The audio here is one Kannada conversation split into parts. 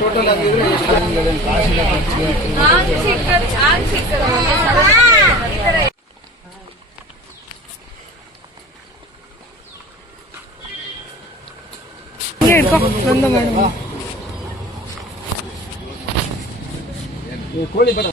ಟೋಟಲ್ ಆಗಿದ್ರೆ ಎಷ್ಟು ಕಾಸಿಲ್ಲ ಖರ್ಚಿಗೆ ಕೋಳಿ ಬರ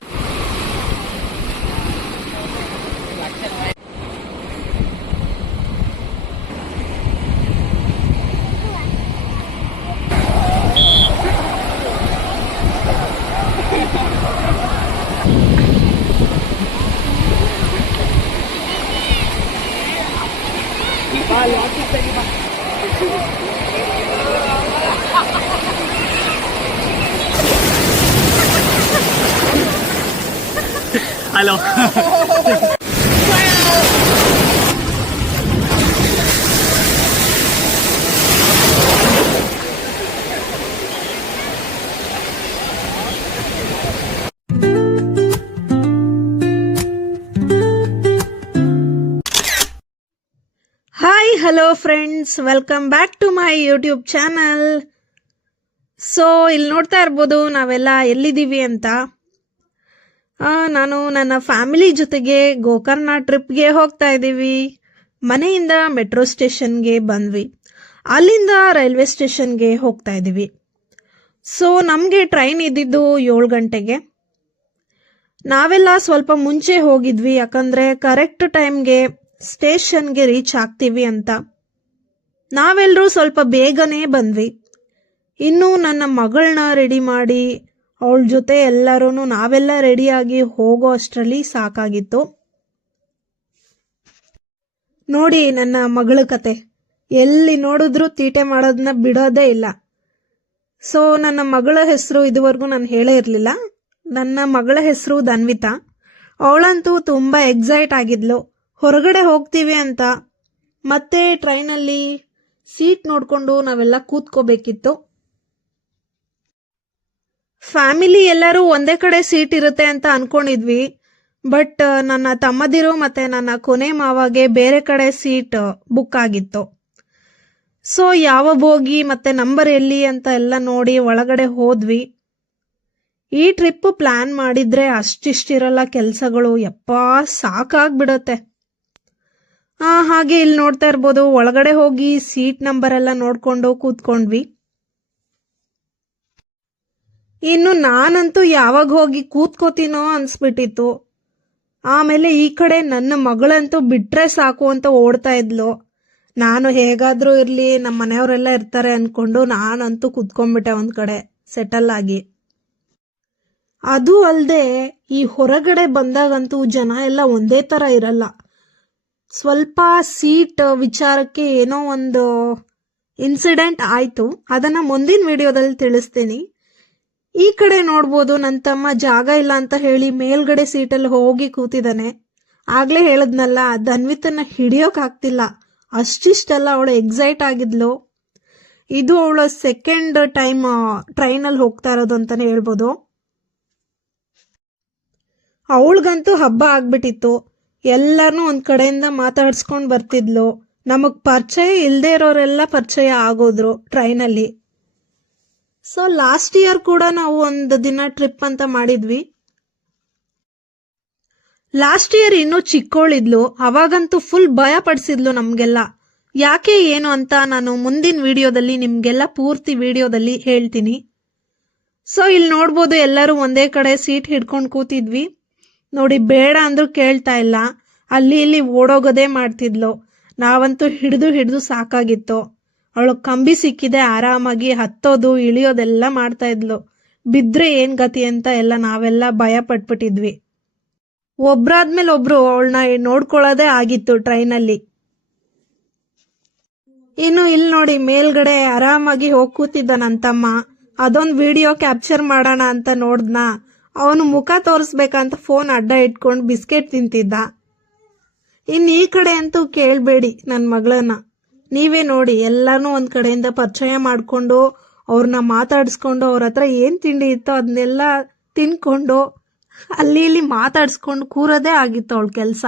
Hello. Hi, hello friends, welcome back to my YouTube channel. So ಇಲ್ಲಿ ನೋಡ್ತಾ ಇರ್ಬೋದು ನಾವೆಲ್ಲ ಎಲ್ಲಿದ್ದೀವಿ ಅಂತ. ನಾನು ನನ್ನ ಫ್ಯಾಮಿಲಿ ಜೊತೆಗೆ ಗೋಕರ್ಣ ಟ್ರಿಪ್ಗೆ ಹೋಗ್ತಾ ಇದ್ದೀವಿ. ಮನೆಯಿಂದ ಮೆಟ್ರೋ ಸ್ಟೇಷನ್ಗೆ ಬಂದ್ವಿ, ಅಲ್ಲಿಂದ ರೈಲ್ವೆ ಸ್ಟೇಷನ್ಗೆ ಹೋಗ್ತಾ ಇದ್ದೀವಿ. ಸೊ ನಮಗೆ ಟ್ರೈನ್ ಇದ್ದಿದ್ದು 7 ಗಂಟೆಗೆ. ನಾವೆಲ್ಲ ಸ್ವಲ್ಪ ಮುಂಚೆ ಹೋಗಿದ್ವಿ, ಯಾಕಂದರೆ ಕರೆಕ್ಟ್ ಟೈಮ್ಗೆ ಸ್ಟೇಷನ್ಗೆ ರೀಚ್ ಆಗ್ತೀವಿ ಅಂತ. ನಾವೆಲ್ಲರೂ ಸ್ವಲ್ಪ ಬೇಗನೆ ಬಂದ್ವಿ. ಇನ್ನು ನನ್ನ ಮಗಳನ್ನ ರೆಡಿ ಮಾಡಿ ಅವಳ ಜೊತೆ ಎಲ್ಲರೂ ನಾವೆಲ್ಲ ರೆಡಿಯಾಗಿ ಹೋಗೋ ಅಷ್ಟರಲ್ಲಿ ಸಾಕಾಗಿತ್ತು. ನೋಡಿ ನನ್ನ ಮಗಳ ಕತೆ, ಎಲ್ಲಿ ನೋಡಿದ್ರು ತೀಟೆ ಮಾಡೋದನ್ನ ಬಿಡೋದೇ ಇಲ್ಲ. ಸೊ ನನ್ನ ಮಗಳ ಹೆಸರು ಇದುವರೆಗೂ ನಾನು ಹೇಳೇ ಇರಲಿಲ್ಲ. ನನ್ನ ಮಗಳ ಹೆಸರು ಧನ್ವಿತಾ. ಅವಳಂತೂ ತುಂಬ ಎಕ್ಸೈಟ್ ಆಗಿದ್ಲು ಹೊರಗಡೆ ಹೋಗ್ತೀವಿ ಅಂತ. ಮತ್ತೆ ಟ್ರೈನಲ್ಲಿ ಸೀಟ್ ನೋಡಿಕೊಂಡು ನಾವೆಲ್ಲ ಕೂತ್ಕೋಬೇಕಿತ್ತು. ಫ್ಯಾಮಿಲಿ ಎಲ್ಲರೂ ಒಂದೇ ಕಡೆ ಸೀಟ್ ಇರುತ್ತೆ ಅಂತ ಅನ್ಕೊಂಡಿದ್ವಿ. ಬಟ್ ನನ್ನ ತಮ್ಮದಿರು ಮತ್ತೆ ನನ್ನ ಕೊನೆ ಮಾವಾಗೆ ಬೇರೆ ಕಡೆ ಸೀಟ್ ಬುಕ್ ಆಗಿತ್ತು. ಸೊ ಯಾವ ಬೋಗಿ ಮತ್ತೆ ನಂಬರ್ ಎಲ್ಲಿ ಅಂತ ಎಲ್ಲ ನೋಡಿ ಒಳಗಡೆ ಹೋದ್ವಿ. ಈ ಟ್ರಿಪ್ ಪ್ಲಾನ್ ಮಾಡಿದ್ರೆ ಅಷ್ಟಿಷ್ಟಿರಲ್ಲ ಕೆಲಸಗಳು, ಯಪ್ಪಾ ಸಾಕಾಗ್ಬಿಡತ್ತೆ. ಹಾಗೆ ಇಲ್ಲಿ ನೋಡ್ತಾ ಇರ್ಬೋದು, ಒಳಗಡೆ ಹೋಗಿ ಸೀಟ್ ನಂಬರ್ ಎಲ್ಲ ನೋಡ್ಕೊಂಡು ಕೂತ್ಕೊಂಡ್ವಿ. ಇನ್ನು ನಾನಂತೂ ಯಾವಾಗ ಹೋಗಿ ಕೂತ್ಕೋತೀನೋ ಅನ್ಸ್ಬಿಟ್ಟಿತ್ತು. ಆಮೇಲೆ ಈ ಕಡೆ ನನ್ನ ಮಗಳಂತೂ ಬಿಟ್ರೆ ಸಾಕು ಅಂತ ಓಡ್ತಾ ಇದ್ಲು. ನಾನು ಹೇಗಾದ್ರೂ ಇರ್ಲಿ, ನಮ್ಮ ಮನೆಯವರೆಲ್ಲ ಇರ್ತಾರೆ ಅನ್ಕೊಂಡು ನಾನಂತೂ ಕೂತ್ಕೊಂಡ್ಬಿಟ್ಟೆ ಒಂದ್ ಕಡೆ ಸೆಟಲ್ ಆಗಿ. ಅದು ಅಲ್ಲದೆ ಈ ಹೊರಗಡೆ ಬಂದಾಗಂತೂ ಜನ ಎಲ್ಲ ಒಂದೇ ತರ ಇರಲ್ಲ. ಸ್ವಲ್ಪ ಸೀಟ್ ವಿಚಾರಕ್ಕೆ ಏನೋ ಒಂದು ಇನ್ಸಿಡೆಂಟ್ ಆಯ್ತು, ಅದನ್ನ ಮುಂದಿನ ವಿಡಿಯೋದಲ್ಲಿ ತಿಳಿಸ್ತೀನಿ. ಈ ಕಡೆ ನೋಡ್ಬೋದು, ನನ್ನ ತಮ್ಮ ಜಾಗ ಇಲ್ಲ ಅಂತ ಹೇಳಿ ಮೇಲ್ಗಡೆ ಸೀಟಲ್ಲಿ ಹೋಗಿ ಕೂತಿದ್ದಾನೆ. ಆಗ್ಲೇ ಹೇಳದ್ನಲ್ಲ, ಧನ್ವಿತನ ಹಿಡಿಯೋಕ್ ಆಗ್ತಿಲ್ಲ, ಅಷ್ಟಿಷ್ಟೆಲ್ಲ ಅವಳು ಎಕ್ಸೈಟ್ ಆಗಿದ್ಲು. ಇದು ಅವಳ ಸೆಕೆಂಡ್ ಟೈಮ್ ಟ್ರೈನಲ್ಲಿ ಹೋಗ್ತಾ ಇರೋದು ಅಂತಾನೆ ಹೇಳ್ಬೋದು. ಅವಳಿಗಂತೂ ಹಬ್ಬ ಆಗ್ಬಿಟ್ಟಿತ್ತು. ಎಲ್ಲರನ್ನೂ ಒಂದ್ ಕಡೆಯಿಂದ ಮಾತಾಡ್ಸ್ಕೊಂಡ್ ಬರ್ತಿದ್ಲು. ನಮಗ್ ಪರಿಚಯ ಇಲ್ದೇ ಇರೋರೆಲ್ಲ ಪರಿಚಯ ಆಗೋದ್ರು ಟ್ರೈನಲ್ಲಿ. ಸೊ ಲಾಸ್ಟ್ ಇಯರ್ ಕೂಡ ನಾವು ಒಂದು ದಿನ ಟ್ರಿಪ್ ಅಂತ ಮಾಡಿದ್ವಿ. ಲಾಸ್ಟ್ ಇಯರ್ ಇನ್ನೂ ಚಿಕ್ಕೋಳಿದ್ಲು, ಅವಾಗಂತೂ ಫುಲ್ ಭಯ ಪಡಿಸಿದ್ಲು ನಮ್ಗೆಲ್ಲ. ಯಾಕೆ ಏನು ಅಂತ ನಾನು ಮುಂದಿನ ವಿಡಿಯೋದಲ್ಲಿ ನಿಮ್ಗೆಲ್ಲ ಪೂರ್ತಿ ವಿಡಿಯೋದಲ್ಲಿ ಹೇಳ್ತೀನಿ. ಸೊ ಇಲ್ಲಿ ನೋಡ್ಬೋದು, ಎಲ್ಲರೂ ಒಂದೇ ಕಡೆ ಸೀಟ್ ಹಿಡ್ಕೊಂಡು ಕೂತಿದ್ವಿ. ನೋಡಿ, ಬೇಡ ಅಂದ್ರೂ ಕೇಳ್ತಾ ಇಲ್ಲ, ಅಲ್ಲಿ ಇಲ್ಲಿ ಓಡೋಗೋದೇ ಮಾಡ್ತಿದ್ಲು. ನಾವಂತೂ ಹಿಡಿದು ಸಾಕಾಗಿತ್ತು. ಅವಳು ಕಂಬಿ ಸಿಕ್ಕಿದೆ, ಆರಾಮಾಗಿ ಹತ್ತೋದು ಇಳಿಯೋದೆಲ್ಲ ಮಾಡ್ತಾ ಇದ್ಲು. ಬಿದ್ರೆ ಏನ್ ಗತಿ ಅಂತ ಎಲ್ಲ ನಾವೆಲ್ಲ ಭಯ ಪಟ್ಬಿಟ್ಟಿದ್ವಿ. ಒಬ್ರಾದ್ಮೇಲೆ ಒಬ್ರು ಅವಳನ್ನ ನೋಡ್ಕೊಳ್ಳೋದೇ ಆಗಿತ್ತು ಟ್ರೈನಲ್ಲಿ. ಇನ್ನು ಇಲ್ಲಿ ನೋಡಿ, ಮೇಲ್ಗಡೆ ಆರಾಮಾಗಿ ಹೋಗಿ ಕೂತಿದ್ದ ನನ್ನ ತಮ್ಮ. ಅದೊಂದು ವಿಡಿಯೋ ಕ್ಯಾಪ್ಚರ್ ಮಾಡೋಣ ಅಂತ ನೋಡ್ದ್ನ, ಅವನು ಮುಖ ತೋರಿಸ್ಬೇಕಂತ ಫೋನ್ ಅಡ್ಡ ಇಟ್ಕೊಂಡು ಬಿಸ್ಕೆಟ್ ತಿಂತಿದ್ದ. ಇನ್ನು ಈ ಕಡೆ ಅಂತೂ ಕೇಳಬೇಡಿ ನನ್ನ ಮಗಳನ್ನ. ನೀವೇ ನೋಡಿ, ಎಲ್ಲಾನು ಒಂದ್ ಕಡೆಯಿಂದ ಪರಿಚಯ ಮಾಡ್ಕೊಂಡು ಅವ್ರನ್ನ ಮಾತಾಡಿಸ್ಕೊಂಡು ಅವ್ರ ಹತ್ರ ಏನ್ ತಿಂಡಿ ಇತ್ತೋ ಅದನ್ನೆಲ್ಲ ತಿನ್ಕೊಂಡು ಅಲ್ಲಿ ಇಲ್ಲಿ ಮಾತಾಡಿಸ್ಕೊಂಡು ಕೂರೋದೇ ಆಗಿತ್ತು ಅವಳ ಕೆಲಸ.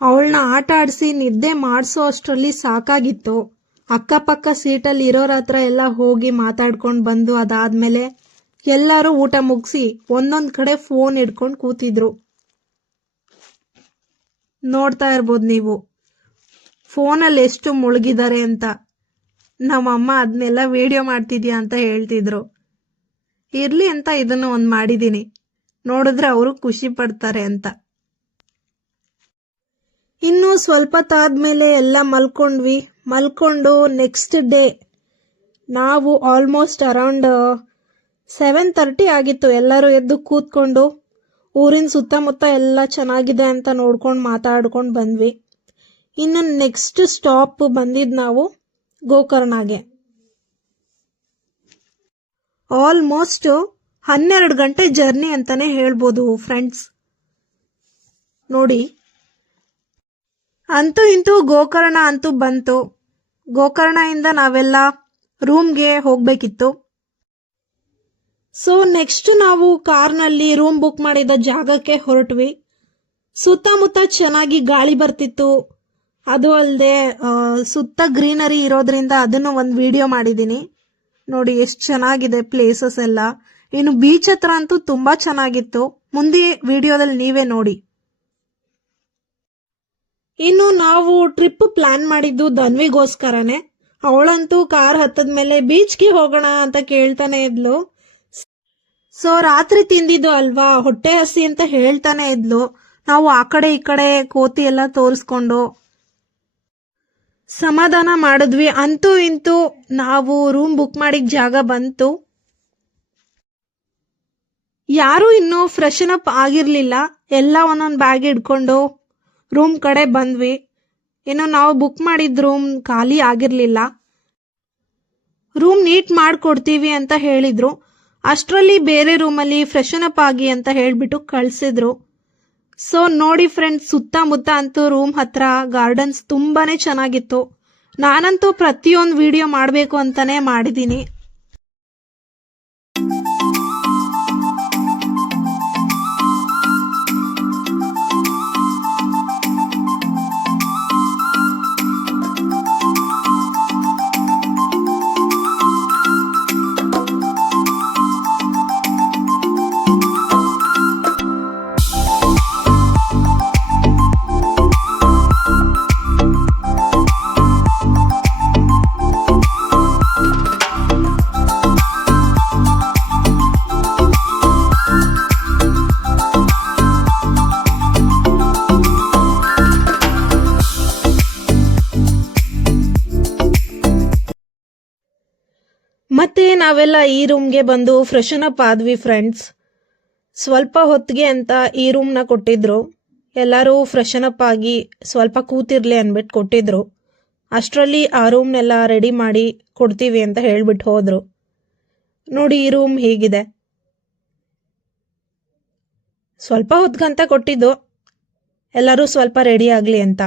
ಅವಳನ್ನ ಆಟ ಆಡಿಸಿ ನಿದ್ದೆ ಮಾಡಿಸೋ ಅಷ್ಟರಲ್ಲಿ ಸಾಕಾಗಿತ್ತು. ಅಕ್ಕಪಕ್ಕ ಸೀಟಲ್ಲಿ ಇರೋರ ಹತ್ರ ಎಲ್ಲ ಹೋಗಿ ಮಾತಾಡ್ಕೊಂಡು ಬಂದು ಅದಾದ್ಮೇಲೆ ಎಲ್ಲರೂ ಊಟ ಮುಗಿಸಿ ಒಂದೊಂದ್ ಕಡೆ ಫೋನ್ ಹಿಡ್ಕೊಂಡು ಕೂತಿದ್ರು. ನೋಡ್ತಾ ಇರ್ಬೋದು ನೀವು ಫೋನಲ್ಲಿ ಎಷ್ಟು ಮುಳುಗಿದ್ದಾರೆ ಅಂತ. ನಮ್ಮಮ್ಮ ಅದನ್ನೆಲ್ಲ ವಿಡಿಯೋ ಮಾಡ್ತಿದ್ಯಾ ಅಂತ ಹೇಳ್ತಿದ್ರು. ಇರ್ಲಿ ಅಂತ ಇದನ್ನು ಒಂದು ಮಾಡಿದ್ದೀನಿ, ನೋಡಿದ್ರೆ ಅವರು ಖುಷಿ ಪಡ್ತಾರೆ ಅಂತ. ಇನ್ನು ಸ್ವಲ್ಪ ತಾದ್ಮೇಲೆ ಎಲ್ಲ ಮಲ್ಕೊಂಡು ನೆಕ್ಸ್ಟ್ ಡೇ ನಾವು ಆಲ್ಮೋಸ್ಟ್ ಅರೌಂಡ್ 7:30 ಆಗಿತ್ತು. ಎಲ್ಲರೂ ಎದ್ದು ಕೂತ್ಕೊಂಡು ಊರಿನ ಸುತ್ತಮುತ್ತ ಎಲ್ಲ ಚೆನ್ನಾಗಿದೆ ಅಂತ ನೋಡ್ಕೊಂಡು ಮಾತಾಡ್ಕೊಂಡು ಬಂದ್ವಿ. ಇನ್ನು ನೆಕ್ಸ್ಟ್ ಸ್ಟಾಪ್ ಬಂದಿದ್ದು ನಾವು ಗೋಕರ್ಣಗೆ. ಆಲ್ಮೋಸ್ಟ್ 12 ಗಂಟೆ ಜರ್ನಿ ಅಂತಾನೆ ಹೇಳ್ಬೋದು ಫ್ರೆಂಡ್ಸ್. ನೋಡಿ, ಅಂತೂ ಇಂತೂ ಗೋಕರ್ಣ ಅಂತೂ ಬಂತು. ಗೋಕರ್ಣದಿಂದ ನಾವೆಲ್ಲ ರೂಮ್ಗೆ ಹೋಗ್ಬೇಕಿತ್ತು. ಸೊ ನೆಕ್ಸ್ಟ್ ನಾವು ಕಾರ್ನಲ್ಲಿ ರೂಮ್ ಬುಕ್ ಮಾಡಿದ ಜಾಗಕ್ಕೆ ಹೊರಟ್ವಿ. ಸುತ್ತಮುತ್ತ ಚೆನ್ನಾಗಿ ಗಾಳಿ ಬರ್ತಿತ್ತು. ಅದು ಅಲ್ಲದೆ ಸುತ್ತ ಗ್ರೀನರಿ ಇರೋದ್ರಿಂದ ಅದನ್ನು ಒಂದು ವಿಡಿಯೋ ಮಾಡಿದ್ದೀನಿ. ನೋಡಿ ಎಷ್ಟು ಚೆನ್ನಾಗಿದೆ ಪ್ಲೇಸಸ್ ಎಲ್ಲ. ಇನ್ನು ಬೀಚ್ ಹತ್ರ ಅಂತೂ ತುಂಬಾ ಚೆನ್ನಾಗಿತ್ತು. ಮುಂದೆ ವಿಡಿಯೋದಲ್ಲಿ ನೀವೇ ನೋಡಿ. ಇನ್ನು ನಾವು ಟ್ರಿಪ್ ಪ್ಲಾನ್ ಮಾಡಿದ್ದು ಧನ್ವಿಗೋಸ್ಕರನೇ. ಅವಳಂತೂ ಕಾರ್ ಹತ್ತದ ಮೇಲೆ ಬೀಚ್ಗೆ ಹೋಗೋಣ ಅಂತ ಕೇಳ್ತಾನೆ ಇದ್ಲು. ಸೊ ರಾತ್ರಿ ತಿಂದಿದ್ದು ಅಲ್ವಾ, ಹೊಟ್ಟೆ ಹಸಿ ಅಂತ ಹೇಳ್ತಾನೆ ಇದ್ಲು. ನಾವು ಆ ಕಡೆ ಈ ಕಡೆ ಕೋತಿ ಎಲ್ಲ ತೋರಿಸ್ಕೊಂಡು ಸಮಾಧಾನ ಮಾಡಿದ್ವಿ. ಅಂತೂ ಇಂತೂ ನಾವು ರೂಮ್ ಬುಕ್ ಮಾಡಿದ ಜಾಗ ಬಂತು. ಯಾರೂ ಇನ್ನೂ ಫ್ರೆಶನ್ ಅಪ್ ಆಗಿರ್ಲಿಲ್ಲ. ಎಲ್ಲ ಒಂದೊಂದು ಬ್ಯಾಗ್ ಹಿಡ್ಕೊಂಡು ರೂಮ್ ಕಡೆ ಬಂದ್ವಿ. ಇನ್ನು ನಾವು ಬುಕ್ ಮಾಡಿದ ರೂಮ್ ಖಾಲಿ ಆಗಿರ್ಲಿಲ್ಲ. ರೂಮ್ ನೀಟ್ ಮಾಡ್ಕೊಡ್ತೀವಿ ಅಂತ ಹೇಳಿದ್ರು. ಅಷ್ಟರಲ್ಲಿ ಬೇರೆ ರೂಮಲ್ಲಿ ಫ್ರೆಶನ್ ಅಪ್ ಆಗಿ ಅಂತ ಹೇಳ್ಬಿಟ್ಟು ಕಳ್ಸಿದ್ರು. ಸೊ ನೋಡಿ ಫ್ರೆಂಡ್ಸ್, ಸುತ್ತಮುತ್ತ ಅಂತೂ ರೂಮ್ ಹತ್ರ ಗಾರ್ಡನ್ಸ್ ತುಂಬಾನೇ ಚೆನ್ನಾಗಿತ್ತು. ನಾನಂತೂ ಪ್ರತಿಯೊಂದು ವಿಡಿಯೋ ಮಾಡಬೇಕು ಅಂತಾನೆ ಮಾಡಿದ್ದೀನಿ. ಮತ್ತೆ ನಾವೆಲ್ಲ ಈ ರೂಮ್ಗೆ ಬಂದು ಫ್ರೆಶನ್ ಅಪ್ ಆದ್ವಿ ಫ್ರೆಂಡ್ಸ್. ಸ್ವಲ್ಪ ಹೊತ್ತಿಗೆ ಅಂತ ಈ ರೂಮ್ನ ಕೊಟ್ಟಿದ್ರು. ಎಲ್ಲರೂ ಫ್ರೆಶನ್ ಅಪ್ ಆಗಿ ಸ್ವಲ್ಪ ಕೂತಿರ್ಲಿ ಅಂದ್ಬಿಟ್ಟು ಕೊಟ್ಟಿದ್ರು. ಅಷ್ಟರಲ್ಲಿ ಆ ರೂಮ್ನೆಲ್ಲ ರೆಡಿ ಮಾಡಿ ಕೊಡ್ತೀವಿ ಅಂತ ಹೇಳ್ಬಿಟ್ಟು ಹೋದ್ರು. ನೋಡಿ ಈ ರೂಮ್ ಹೇಗಿದೆ. ಸ್ವಲ್ಪ ಹೊತ್ಗಂತ ಕೊಟ್ಟಿದ್ದು, ಎಲ್ಲರೂ ಸ್ವಲ್ಪ ರೆಡಿ ಆಗಲಿ ಅಂತ.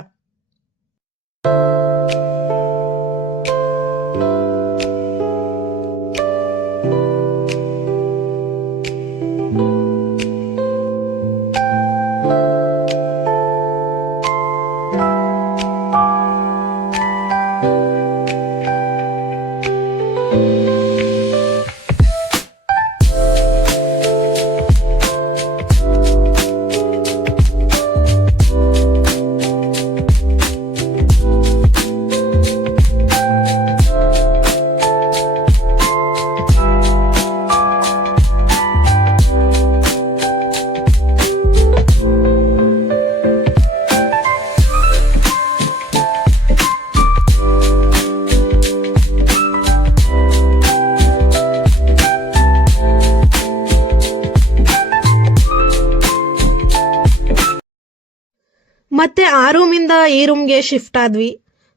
ಮತ್ತೆ ಆ ರೂಮಿಂದ ಈ ರೂಮ್ಗೆ ಶಿಫ್ಟ್ ಆದ್ವಿ.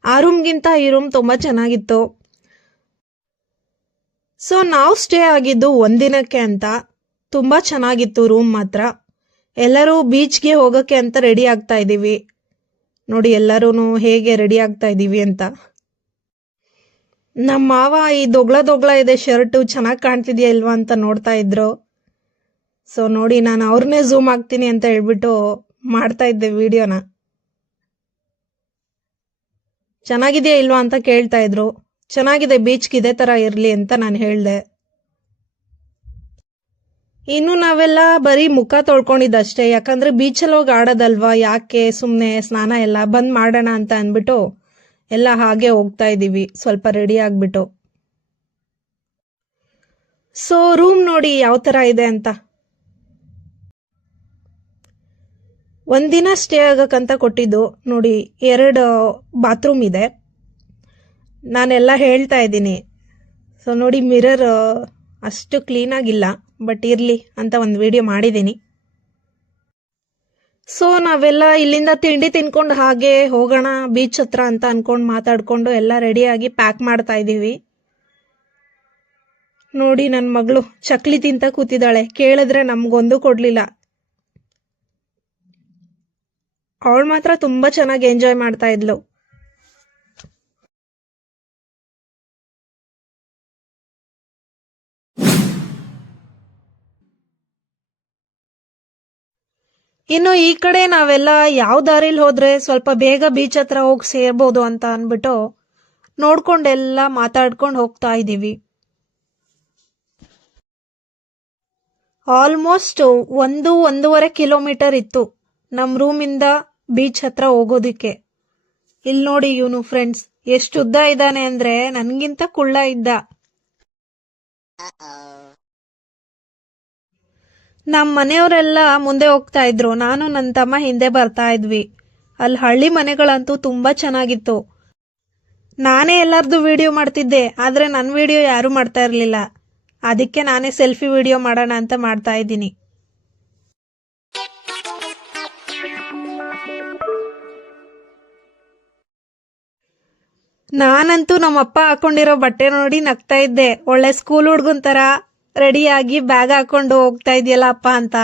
ಆ ರೂಮ್ಗಿಂತ ಈ ರೂಮ್ ತುಂಬಾ ಚೆನ್ನಾಗಿತ್ತು. ಸೊ ನಾವು ಸ್ಟೇ ಆಗಿದ್ದು ಒಂದಿನಕ್ಕೆ ಅಂತ. ತುಂಬಾ ಚೆನ್ನಾಗಿತ್ತು ರೂಮ್ ಮಾತ್ರ. ಎಲ್ಲರೂ ಬೀಚ್ಗೆ ಹೋಗಕ್ಕೆ ಅಂತ ರೆಡಿ ಆಗ್ತಾ ಇದೀವಿ. ನೋಡಿ ಎಲ್ಲರೂ ಹೇಗೆ ರೆಡಿ ಆಗ್ತಾ ಇದೀವಿ ಅಂತ. ನಮ್ಮ ಮಾವ ಈ ದೊಗ್ಲ ಇದೆ ಶರ್ಟು ಚೆನ್ನಾಗಿ ಕಾಣ್ತಿದ್ಯಾ ಇಲ್ವಾ ಅಂತ ನೋಡ್ತಾ ಇದ್ರು. ಸೊ ನೋಡಿ ನಾನು ಅವ್ರನ್ನೇ ಝೂಮ್ ಆಗ್ತೀನಿ ಅಂತ ಹೇಳ್ಬಿಟ್ಟು ಮಾಡ್ತಾ ಇದ್ದೆ ವಿಡಿಯೋನ. ಚೆನ್ನಾಗಿದೆಯಾ ಇಲ್ವಾ ಅಂತ ಕೇಳ್ತಾ ಇದ್ರು. ಚೆನ್ನಾಗಿದೆ, ಬೀಚ್ಗೆ ಇದೇ ಥರ ಇರಲಿ ಅಂತ ನಾನು ಹೇಳಿದೆ. ಇನ್ನು ನಾವೆಲ್ಲ ಬರೀ ಮುಖ ತೊಳ್ಕೊಂಡಿದ್ದಷ್ಟೇ, ಯಾಕಂದ್ರೆ ಬೀಚಲ್ಲಿ ಹೋಗಿ ಆಡೋದಲ್ವಾ, ಯಾಕೆ ಸುಮ್ಮನೆ ಸ್ನಾನ ಎಲ್ಲ ಬಂದ್ ಮಾಡೋಣ ಅಂತ ಅಂದ್ಬಿಟ್ಟು ಎಲ್ಲ ಹಾಗೆ ಹೋಗ್ತಾ ಇದ್ದೀವಿ ಸ್ವಲ್ಪ ರೆಡಿ ಆಗ್ಬಿಟ್ಟು. ಸೊ ರೂಮ್ ನೋಡಿ ಯಾವ ಥರ ಇದೆ ಅಂತ. ಒಂದಿನ ಸ್ಟೇ ಆಗಕ್ಕಂತ ಕೊಟ್ಟಿದ್ದು ನೋಡಿ. 2 ಬಾತ್ರೂಮ್ ಇದೆ. ನಾನೆಲ್ಲ ಹೇಳ್ತಾ ಇದ್ದೀನಿ. ಸೊ ನೋಡಿ, ಮಿರರ್ ಅಷ್ಟು ಕ್ಲೀನಾಗಿಲ್ಲ, ಬಟ್ ಇರಲಿ ಅಂತ ಒಂದು ವಿಡಿಯೋ ಮಾಡಿದ್ದೀನಿ. ಸೊ ನಾವೆಲ್ಲ ಇಲ್ಲಿಂದ ತಿಂಡಿ ತಿನ್ಕೊಂಡು ಹಾಗೆ ಹೋಗೋಣ ಬೀಚ್ ಹತ್ರ ಅಂತ ಅನ್ಕೊಂಡು ಮಾತಾಡ್ಕೊಂಡು ಎಲ್ಲ ರೆಡಿಯಾಗಿ ಪ್ಯಾಕ್ ಮಾಡ್ತಾ ಇದ್ದೀವಿ. ನೋಡಿ, ನನ್ನ ಮಗಳು ಚಕ್ಲಿ ತಿಂತ ಕೂತಿದ್ದಾಳೆ. ಕೇಳಿದ್ರೆ ನಮ್ಗೊಂದು ಕೊಡ್ಲಿಲ್ಲ. ಅವಳು ಮಾತ್ರ ತುಂಬಾ ಚೆನ್ನಾಗಿ ಎಂಜಾಯ್ ಮಾಡ್ತಾ ಇದ್ಲು. ಇನ್ನು ಈ ಕಡೆ ನಾವೆಲ್ಲ ಯಾವ ದಾರಿಲಿ ಹೋದ್ರೆ ಸ್ವಲ್ಪ ಬೇಗ ಬೀಚ್ ಹತ್ರ ಹೋಗಿ ಸೇರ್ಬೋದು ಅಂತ ಅನ್ಬಿಟ್ಟು ನೋಡ್ಕೊಂಡೆಲ್ಲ ಮಾತಾಡ್ಕೊಂಡು ಹೋಗ್ತಾ ಇದ್ದೀವಿ. ಆಲ್ಮೋಸ್ಟ್ 1-1.5 ಕಿಲೋಮೀಟರ್ ಇತ್ತು ನಮ್ಮ ರೂಮಿಂದ ಬೀಚ್ ಹತ್ರ ಹೋಗೋದಿಕ್ಕೆ. ಇಲ್ಲಿ ನೋಡಿ, ಇವನು ಫ್ರೆಂಡ್ಸ್ ಎಷ್ಟು ಉದ್ದ ಇದ್ದಾನೆ ಅಂದ್ರೆ ನನ್ಗಿಂತ ಕುಳ್ಳ ಇದ್ದ. ನಮ್ಮ ಮನೆಯವರೆಲ್ಲ ಮುಂದೆ ಹೋಗ್ತಾ ಇದ್ರು, ನಾನು ನನ್ನ ತಮ್ಮ ಹಿಂದೆ ಬರ್ತಾ ಇದ್ವಿ. ಅಲ್ಲಿ ಹಳ್ಳಿ ಮನೆಗಳಂತೂ ತುಂಬಾ ಚೆನ್ನಾಗಿತ್ತು. ನಾನೇ ಎಲ್ಲರದು ವಿಡಿಯೋ ಮಾಡ್ತಿದ್ದೆ, ಆದ್ರೆ ನನ್ನ ವಿಡಿಯೋ ಯಾರು ಮಾಡ್ತಾ ಇರ್ಲಿಲ್ಲ. ಅದಕ್ಕೆ ನಾನೇ ಸೆಲ್ಫಿ ವಿಡಿಯೋ ಮಾಡೋಣ ಅಂತ ಮಾಡ್ತಾ ಇದ್ದೀನಿ. ನಾನಂತೂ ನಮ್ಮಪ್ಪ ಹಾಕೊಂಡಿರೋ ಬಟ್ಟೆ ನೋಡಿ ನಗ್ತಾ ಇದ್ದೆ. ಒಳ್ಳೆ ಸ್ಕೂಲ್ ಹುಡ್ಗನ್ ತರ ರೆಡಿಯಾಗಿ ಬ್ಯಾಗ್ ಹಾಕೊಂಡು ಹೋಗ್ತಾ ಇದೆಯಲ್ಲ ಅಪ್ಪ ಅಂತ.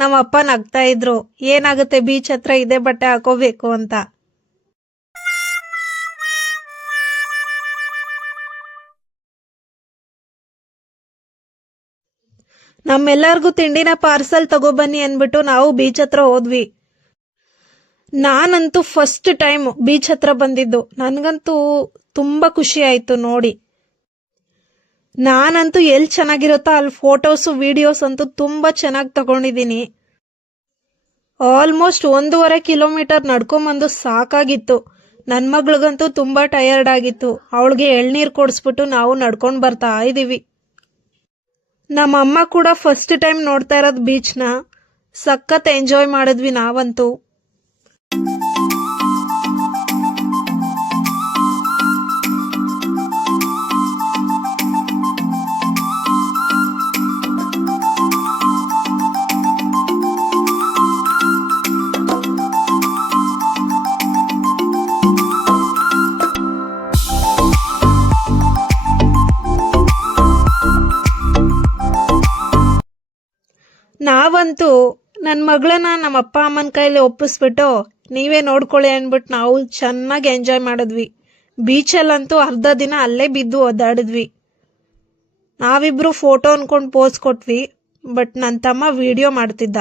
ನಮ್ಮಪ್ಪ ನಗ್ತಾ ಇದ್ರು, ಏನಾಗುತ್ತೆ ಬೀಚ್ ಹತ್ರ ಇದೇ ಬಟ್ಟೆ ಹಾಕೋಬೇಕು ಅಂತ. ನಮ್ಮೆಲ್ಲರಿಗೂ ತಿಂಡಿನ ಪಾರ್ಸಲ್ ತಗೊಬನ್ನಿ ಅನ್ಬಿಟ್ಟು ನಾವು ಬೀಚ್ ಹತ್ರ ಹೋದ್ವಿ. ನಾನಂತೂ ಫಸ್ಟ್ ಟೈಮ್ ಬೀಚ್ ಹತ್ರ ಬಂದಿದ್ದು. ನನ್ಗಂತೂ ತುಂಬಾ ಖುಷಿ ಆಯ್ತು ನೋಡಿ. ನಾನಂತೂ ಎಲ್ಲಿ ಚೆನ್ನಾಗಿರುತ್ತೋ ಅಲ್ಲಿ ಫೋಟೋಸು ವಿಡಿಯೋಸ್ ಅಂತೂ ತುಂಬಾ ಚೆನ್ನಾಗಿ ತಗೊಂಡಿದ್ದೀನಿ. ಆಲ್ಮೋಸ್ಟ್ 1.5 ಕಿಲೋಮೀಟರ್ ನಡ್ಕೊಂಬಂದು ಸಾಕಾಗಿತ್ತು. ನನ್ನ ಮಗಳಿಗಂತೂ ತುಂಬಾ ಟಯರ್ಡ್ ಆಗಿತ್ತು. ಅವಳಿಗೆ ಎಳ್ನೀರು ಕೊಡಿಸ್ಬಿಟ್ಟು ನಾವು ನಡ್ಕೊಂಡು ಬರ್ತಾ ಇದೀವಿ. ನಮ್ಮಮ್ಮ ಕೂಡ ಫಸ್ಟ್ ಟೈಮ್ ನೋಡ್ತಾ ಇರೋದು ಬೀಚ್ನ. ಸಖತ್ ಎಂಜಾಯ್ ಮಾಡಿದ್ವಿ ನಾವಂತೂ. ನಾವಂತೂ ನನ್ನ ಮಗಳನ್ನ ನಮ್ಮ ಅಪ್ಪ ಅಮ್ಮನ ಕೈಲಿ ಒಪ್ಪಿಸ್ಬಿಟ್ಟು ನೀವೇ ನೋಡ್ಕೊಳ್ಳಿ ಅಂದ್ಬಿಟ್ಟು ನಾವು ಚೆನ್ನಾಗಿ ಎಂಜಾಯ್ ಮಾಡಿದ್ವಿ. ಬೀಚಲ್ಲಂತೂ ಅರ್ಧ ದಿನ ಅಲ್ಲೇ ಬಿದ್ದು ಒದ್ದಾಡಿದ್ವಿ. ನಾವಿಬ್ರು ಫೋಟೋ ಅನ್ಕೊಂಡು ಪೋಸ್ ಕೊಟ್ವಿ, ಬಟ್ ನನ್ನ ತಮ್ಮ ವಿಡಿಯೋ ಮಾಡ್ತಿದ್ದ.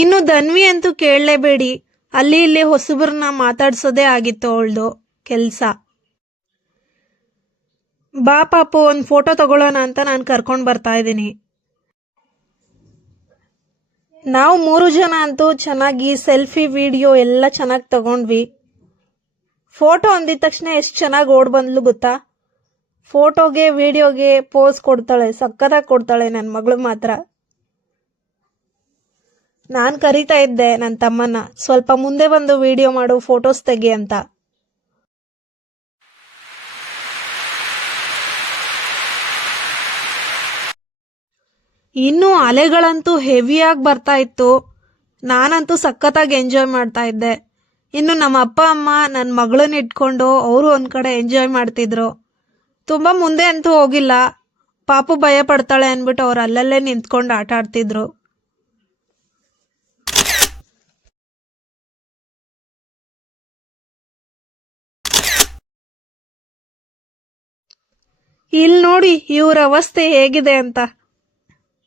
ಇನ್ನು ಧನ್ವಿ ಅಂತೂ ಕೇಳಲೇಬೇಡಿ. ಅಲ್ಲಿ ಇಲ್ಲಿ ಹೊಸಬ್ರನ್ನ ಮಾತಾಡ್ಸೋದೇ ಆಗಿತ್ತು ಅವಳ್ದು ಕೆಲ್ಸ. ಬಾ ಪಾಪು ಒಂದು ಫೋಟೋ ತಗೊಳ್ಳೋಣ ಅಂತ ನಾನು ಕರ್ಕೊಂಡು ಬರ್ತಾ ಇದ್ದೀನಿ. ನಾವು 3 ಜನ ಅಂತೂ ಚೆನ್ನಾಗಿ ಸೆಲ್ಫಿ ವಿಡಿಯೋ ಎಲ್ಲ ಚೆನ್ನಾಗಿ ತಗೊಂಡ್ವಿ. ಫೋಟೋ ಅಂದಿದ ತಕ್ಷಣ ಎಷ್ಟು ಚೆನ್ನಾಗಿ ಓಡ್ ಬಂದ್ಲು ಗೊತ್ತಾ. ಫೋಟೋಗೆ ವಿಡಿಯೋಗೆ ಪೋಸ್ ಕೊಡ್ತಾಳೆ, ಸಕ್ಕತ್ತಾಗಿ ಕೊಡ್ತಾಳೆ ನನ್ನ ಮಗಳು ಮಾತ್ರ. ನಾನು ಕರಿತಾ ಇದ್ದೆ ನನ್ನ ತಮ್ಮನ್ನ, ಸ್ವಲ್ಪ ಮುಂದೆ ಬಂದು ವಿಡಿಯೋ ಮಾಡು, ಫೋಟೋಸ್ ತೆಗಿ ಅಂತ. ಇನ್ನು ಅಲೆಗಳಂತೂ ಹೆವಿಯಾಗಿ ಬರ್ತಾ ಇತ್ತು. ನಾನಂತೂ ಸಖತ್ತಾಗಿ ಎಂಜಾಯ್ ಮಾಡ್ತಾ ಇದ್ದೆ. ಇನ್ನು ನಮ್ಮ ಅಪ್ಪ ಅಮ್ಮ ನನ್ನ ಮಗಳನ್ನ ಇಟ್ಕೊಂಡು ಅವರು ಒಂದ್ ಕಡೆ ಎಂಜಾಯ್ ಮಾಡ್ತಿದ್ರು. ತುಂಬಾ ಮುಂದೆ ಅಂತೂ ಹೋಗಿಲ್ಲ, ಪಾಪು ಭಯ ಪಡ್ತಾಳೆ ಅನ್ಬಿಟ್ಟು ಅವ್ರು ಅಲ್ಲಲ್ಲೇ ನಿಂತ್ಕೊಂಡು ಆಟ ಆಡ್ತಿದ್ರು. ಇಲ್ಲಿ ನೋಡಿ ಇವ್ರ ಅವಸ್ಥೆ ಹೇಗಿದೆ ಅಂತ.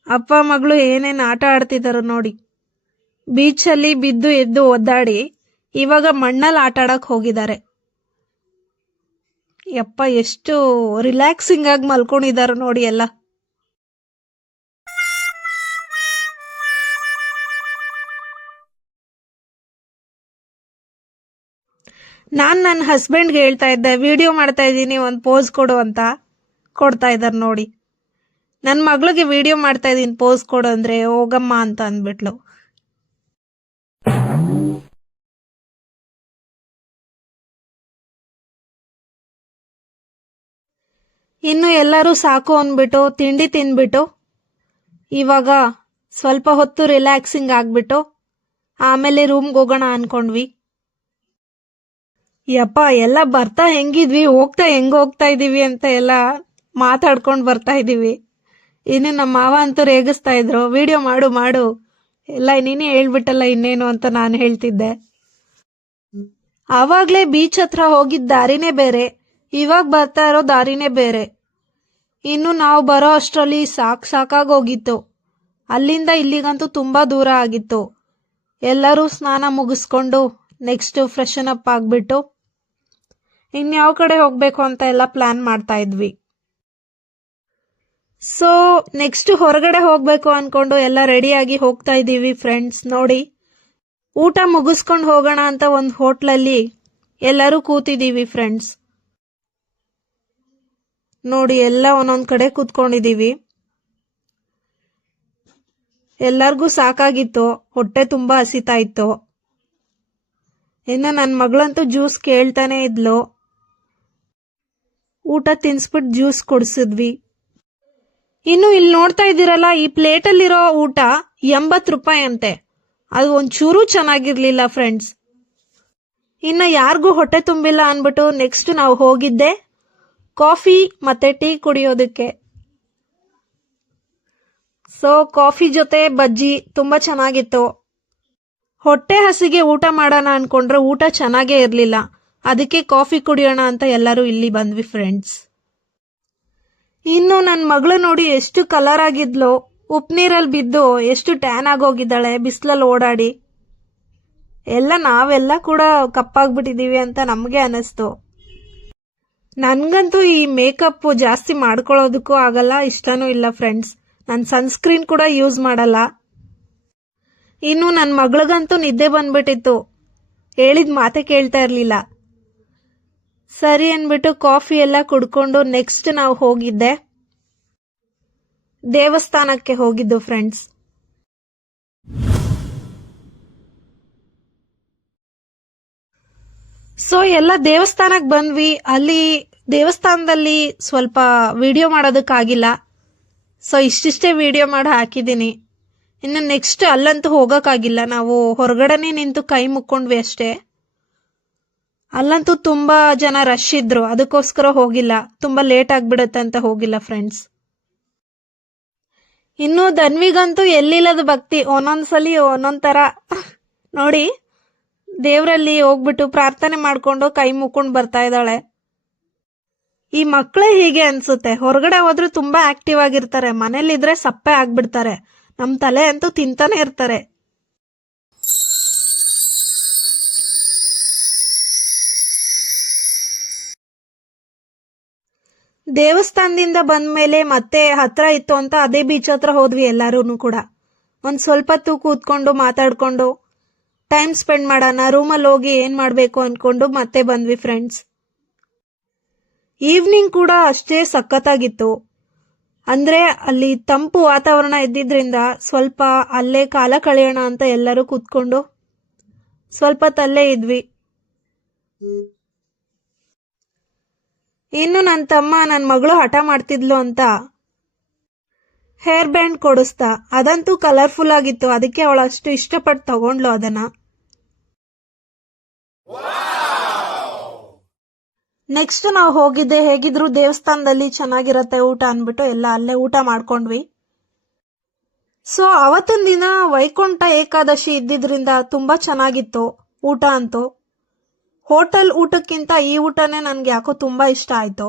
ಅಪ್ಪ ಮಗಳು ಏನೇನ್ ಆಟ ಆಡ್ತಿದಾರೋ ನೋಡಿ. ಬೀಚಲ್ಲಿ ಬಿದ್ದು ಎದ್ದು ಒದ್ದಾಡಿ ಇವಾಗ ಮಣ್ಣಲ್ಲಿ ಆಟ ಆಡಕ್ ಹೋಗಿದ್ದಾರೆ. ಯಪ್ಪ, ಎಷ್ಟು ರಿಲ್ಯಾಕ್ಸಿಂಗ್ ಆಗಿ ಮಲ್ಕೊಂಡಿದಾರ ನೋಡಿ ಎಲ್ಲ. ನಾನ್ ನನ್ನ ಹಸ್ಬೆಂಡ್ಗೆ ಹೇಳ್ತಾ ಇದ್ದೆ ವಿಡಿಯೋ ಮಾಡ್ತಾ ಇದ್ದೀನಿ, ಒಂದ್ ಪೋಸ್ ಕೊಡು ಅಂತ. ಕೊಡ್ತಾ ಇದಾರೆ ನೋಡಿ. ನನ್ ಮಗಳಿಗೆ ವಿಡಿಯೋ ಮಾಡ್ತಾ ಇದೀನಿ ಪೋಸ್ ಕೊಡು ಅಂದ್ರೆ ಹೋಗಮ್ಮ ಅಂತ ಅಂದ್ಬಿಟ್ಲು. ಇನ್ನು ಎಲ್ಲರೂ ಸಾಕು ಅಂದ್ಬಿಟ್ಟು ತಿಂಡಿ ತಿನ್ಬಿಟ್ಟು ಇವಾಗ ಸ್ವಲ್ಪ ಹೊತ್ತು ರಿಲ್ಯಾಕ್ಸಿಂಗ್ ಆಗ್ಬಿಟ್ಟು ಆಮೇಲೆ ರೂಮ್ಗೆ ಹೋಗೋಣ ಅನ್ಕೊಂಡ್ವಿ. ಯಪ್ಪ, ಎಲ್ಲ ಬರ್ತಾ ಹೆಂಗಿದ್ವಿ, ಹೋಗ್ತಾ ಹೆಂಗ್ ಹೋಗ್ತಾ ಇದೀವಿ ಅಂತ ಎಲ್ಲ ಮಾತಾಡ್ಕೊಂಡ್ ಬರ್ತಾ ಇದೀವಿ. ಇನ್ನು ನಮ್ಮ ಮಾವ ಅಂತೂ ರೇಗಿಸ್ತಾ ಇದ್ರು, ವಿಡಿಯೋ ಮಾಡು ಮಾಡು, ಎಲ್ಲ ನೀನೇ ಹೇಳ್ಬಿಟ್ಟಲ್ಲ ಇನ್ನೇನು ಅಂತ ನಾನು ಹೇಳ್ತಿದ್ದೆ. ಆವಾಗ್ಲೇ ಬೀಚ್ ಹತ್ರ ಹೋಗಿದ್ದ ದಾರಿನೇ ಬೇರೆ, ಇವಾಗ ಬರ್ತಾ ಇರೋ ದಾರಿನೇ ಬೇರೆ. ಇನ್ನು ನಾವು ಬರೋ ಅಷ್ಟರಲ್ಲಿ ಸಾಕಾಗಿ ಹೋಗಿತ್ತು. ಅಲ್ಲಿಂದ ಇಲ್ಲಿಗಂತೂ ತುಂಬಾ ದೂರ ಆಗಿತ್ತು. ಎಲ್ಲರೂ ಸ್ನಾನ ಮುಗಿಸ್ಕೊಂಡು ನೆಕ್ಸ್ಟ್ ಫ್ರೆಶನ್ ಅಪ್ ಆಗ್ಬಿಟ್ಟು ಇನ್ಯಾವ ಕಡೆ ಹೋಗ್ಬೇಕು ಅಂತ ಎಲ್ಲ ಪ್ಲಾನ್ ಮಾಡ್ತಾ ಇದ್ವಿ. ಸೊ ನೆಕ್ಸ್ಟ್ ಹೊರಗಡೆ ಹೋಗ್ಬೇಕು ಅನ್ಕೊಂಡು ಎಲ್ಲ ರೆಡಿಯಾಗಿ ಹೋಗ್ತಾ ಇದೀವಿ ಫ್ರೆಂಡ್ಸ್. ನೋಡಿ, ಊಟ ಮುಗಿಸ್ಕೊಂಡು ಹೋಗೋಣ ಅಂತ ಒಂದು ಹೋಟ್ಲಲ್ಲಿ ಎಲ್ಲರೂ ಕೂತಿದೀವಿ ಫ್ರೆಂಡ್ಸ್. ನೋಡಿ, ಎಲ್ಲ ಒಂದೊಂದ್ ಕಡೆ ಕೂತ್ಕೊಂಡಿದೀವಿ. ಎಲ್ಲರಿಗೂ ಸಾಕಾಗಿತ್ತು, ಹೊಟ್ಟೆ ತುಂಬಾ ಹಸಿತಾ ಇತ್ತು. ಇನ್ನು ನನ್ನ ಮಗಳಂತೂ ಜ್ಯೂಸ್ ಕೇಳ್ತಾನೆ ಇದ್ಲು. ಊಟ ತಿನ್ಸ್ಬಿಟ್ಟು ಜ್ಯೂಸ್ ಕುಡಿಸಿದ್ವಿ. ಇನ್ನು ಇಲ್ಲಿ ನೋಡ್ತಾ ಇದ್ದೀರಲ್ಲ, ಈ ಪ್ಲೇಟಲ್ಲಿರೋ ಊಟ 80 ರೂಪಾಯಿ ಅಂತೆ. ಅದು ಒಂಚೂರು ಚೆನ್ನಾಗಿರ್ಲಿಲ್ಲ ಫ್ರೆಂಡ್ಸ್. ಇನ್ನು ಯಾರಿಗೂ ಹೊಟ್ಟೆ ತುಂಬಿಲ್ಲ ಅನ್ಬಿಟ್ಟು ನೆಕ್ಸ್ಟ್ ನಾವು ಹೋಗಿದ್ದೆ ಕಾಫಿ ಮತ್ತೆ ಟೀ ಕುಡಿಯೋದಕ್ಕೆ. ಸೊ ಕಾಫಿ ಜೊತೆ ಬಜ್ಜಿ ತುಂಬಾ ಚೆನ್ನಾಗಿತ್ತು. ಹೊಟ್ಟೆ ಹಸಿಗೆ ಊಟ ಮಾಡೋಣ ಅನ್ಕೊಂಡ್ರೆ ಊಟ ಚೆನ್ನಾಗೇ ಇರ್ಲಿಲ್ಲ. ಅದಕ್ಕೆ ಕಾಫಿ ಕುಡಿಯೋಣ ಅಂತ ಎಲ್ಲರೂ ಇಲ್ಲಿ ಬಂದ್ವಿ ಫ್ರೆಂಡ್ಸ್. ಇನ್ನು ನನ್ನ ಮಗಳು ನೋಡಿ ಎಷ್ಟು ಕಲರ್ ಆಗಿದ್ಲು, ಉಪ್ಪು ನೀರಲ್ಲಿ ಬಿದ್ದು ಎಷ್ಟು ಟ್ಯಾನ್ ಆಗೋಗಿದ್ದಾಳೆ ಬಿಸಿಲಲ್ಲಿ ಓಡಾಡಿ. ನಾವೆಲ್ಲ ಕೂಡ ಕಪ್ಪಾಗ್ಬಿಟ್ಟಿದೀವಿ ಅಂತ ನಮಗೆ ಅನಿಸ್ತು. ನನ್ಗಂತೂ ಈ ಮೇಕಪ್ ಜಾಸ್ತಿ ಮಾಡ್ಕೊಳ್ಳೋದಕ್ಕೂ ಆಗಲ್ಲ, ಇಷ್ಟನೂ ಇಲ್ಲ ಫ್ರೆಂಡ್ಸ್. ನಾನು ಸನ್ಸ್ಕ್ರೀನ್ ಕೂಡ ಯೂಸ್ ಮಾಡಲ್ಲ. ಇನ್ನು ನನ್ನ ಮಗಳಿಗಂತೂ ನಿದ್ದೆ ಬಂದ್ಬಿಟ್ಟಿತ್ತು, ಹೇಳಿದ ಮಾತೆ ಕೇಳ್ತಾ ಇರ್ಲಿಲ್ಲ. ಸರಿ ಅನ್ಬಿಟ್ಟು ಕಾಫಿ ಎಲ್ಲ ಕುಡ್ಕೊಂಡು ನೆಕ್ಸ್ಟ್ ನಾವು ಹೋಗಿದ್ದೆ ದೇವಸ್ಥಾನಕ್ಕೆ ಹೋಗಿದ್ದು ಫ್ರೆಂಡ್ಸ್. ಸೊ ಎಲ್ಲ ದೇವಸ್ಥಾನಕ್ಕೆ ಬಂದ್ವಿ. ಅಲ್ಲಿ ದೇವಸ್ಥಾನದಲ್ಲಿ ಸ್ವಲ್ಪ ವಿಡಿಯೋ ಮಾಡೋದಕ್ಕಾಗಿಲ್ಲ, ಸೊ ಇಷ್ಟಿಷ್ಟೇ ವಿಡಿಯೋ ಮಾಡಿ ಹಾಕಿದ್ದೀನಿ. ಇನ್ನು ನೆಕ್ಸ್ಟ್ ಅಲ್ಲಂತೂ ಹೋಗೋಕ್ಕಾಗಿಲ್ಲ, ನಾವು ಹೊರಗಡೆನೆ ನಿಂತು ಕೈ ಮುಕ್ಕೊಂಡ್ವಿ ಅಷ್ಟೇ. ಅಲ್ಲಂತೂ ತುಂಬಾ ಜನ ರಶ್ ಇದ್ರು, ಅದಕ್ಕೋಸ್ಕರ ಹೋಗಿಲ್ಲ. ತುಂಬಾ ಲೇಟ್ ಆಗ್ಬಿಡುತ್ತೆ ಅಂತ ಹೋಗಿಲ್ಲ ಫ್ರೆಂಡ್ಸ್. ಇನ್ನು ಧನ್ವಿಗಂತೂ ಎಲ್ಲಿಲ್ಲದ ಭಕ್ತಿ, ಒಂದೊಂದ್ಸಲಿ ಒಂದೊಂದ್ ತರ. ನೋಡಿ, ದೇವರಲ್ಲಿ ಹೋಗ್ಬಿಟ್ಟು ಪ್ರಾರ್ಥನೆ ಮಾಡ್ಕೊಂಡು ಕೈ ಮುಕ್ಕೊಂಡು ಬರ್ತಾ ಇದ್ದಾಳೆ. ಈ ಮಕ್ಕಳೇ ಹೀಗೆ ಅನ್ಸುತ್ತೆ, ಹೊರಗಡೆ ಹೋದ್ರೆ ತುಂಬಾ ಆಕ್ಟಿವ್ ಆಗಿರ್ತಾರೆ, ಮನೇಲಿದ್ರೆ ಸಪ್ಪೆ ಆಗ್ಬಿಡ್ತಾರೆ. ನಮ್ ತಲೆ ಅಂತೂ ತಿಂತಾನೆ ಇರ್ತಾರೆ. ದೇವಸ್ಥಾನದಿಂದ ಬಂದ್ಮೇಲೆ ಮತ್ತೆ ಹತ್ರ ಇತ್ತು ಅಂತ ಅದೇ ಬೀಚ್ ಹತ್ರ ಹೋದ್ವಿ ಎಲ್ಲಾರು ಕೂಡ. ಒಂದ್ ಸ್ವಲ್ಪ ಹೊತ್ತು ಕೂತ್ಕೊಂಡು ಮಾತಾಡ್ಕೊಂಡು ಟೈಮ್ ಸ್ಪೆಂಡ್ ಮಾಡೋಣ, ರೂಮಲ್ಲಿ ಹೋಗಿ ಏನ್ ಮಾಡ್ಬೇಕು ಅನ್ಕೊಂಡು ಮತ್ತೆ ಬಂದ್ವಿ ಫ್ರೆಂಡ್ಸ್. ಈವ್ನಿಂಗ್ ಕೂಡ ಅಷ್ಟೇ ಸಖತ್ತಾಗಿತ್ತು. ಅಂದ್ರೆ ಅಲ್ಲಿ ತಂಪು ವಾತಾವರಣ ಇದ್ದಿದ್ರಿಂದ ಸ್ವಲ್ಪ ಅಲ್ಲೇ ಕಾಲ ಕಳೆಯೋಣ ಅಂತ ಎಲ್ಲರೂ ಕೂತ್ಕೊಂಡು ಸ್ವಲ್ಪ ತಲ್ಲೇ ಇದ್ವಿ. ಇನ್ನು ನನ್ನ ತಮ್ಮ ನನ್ನ ಮಗಳು ಹಠ ಮಾಡ್ತಿದ್ಲು ಅಂತ ಹೇರ್ ಬ್ಯಾಂಡ್ ಕೊಡಿಸ್ತಾ. ಅದಂತೂ ಕಲರ್ಫುಲ್ ಆಗಿತ್ತು, ಅದಕ್ಕೆ ಅವಳು ಅಷ್ಟು ಇಷ್ಟಪಟ್ಟು ತಗೊಂಡ್ಲು ಅದನ್ನ. ನೆಕ್ಸ್ಟ್ ನಾವು ಹೋಗಿದ್ದೆ, ಹೇಗಿದ್ರು ದೇವಸ್ಥಾನದಲ್ಲಿ ಚೆನ್ನಾಗಿರತ್ತೆ ಊಟ ಅನ್ಬಿಟ್ಟು ಎಲ್ಲ ಅಲ್ಲೇ ಊಟ ಮಾಡ್ಕೊಂಡ್ವಿ. ಸೊ ಅವತ್ತಿನ ದಿನ ವೈಕುಂಠ ಏಕಾದಶಿ ಇದ್ದಿದ್ರಿಂದ ತುಂಬಾ ಚೆನ್ನಾಗಿತ್ತು ಊಟ ಅಂತೂ. ಹೋಟೆಲ್ ಊಟಕ್ಕಿಂತ ಈ ಊಟನೇ ನನ್ಗೆ ಯಾಕೋ ತುಂಬಾ ಇಷ್ಟ ಆಯ್ತು.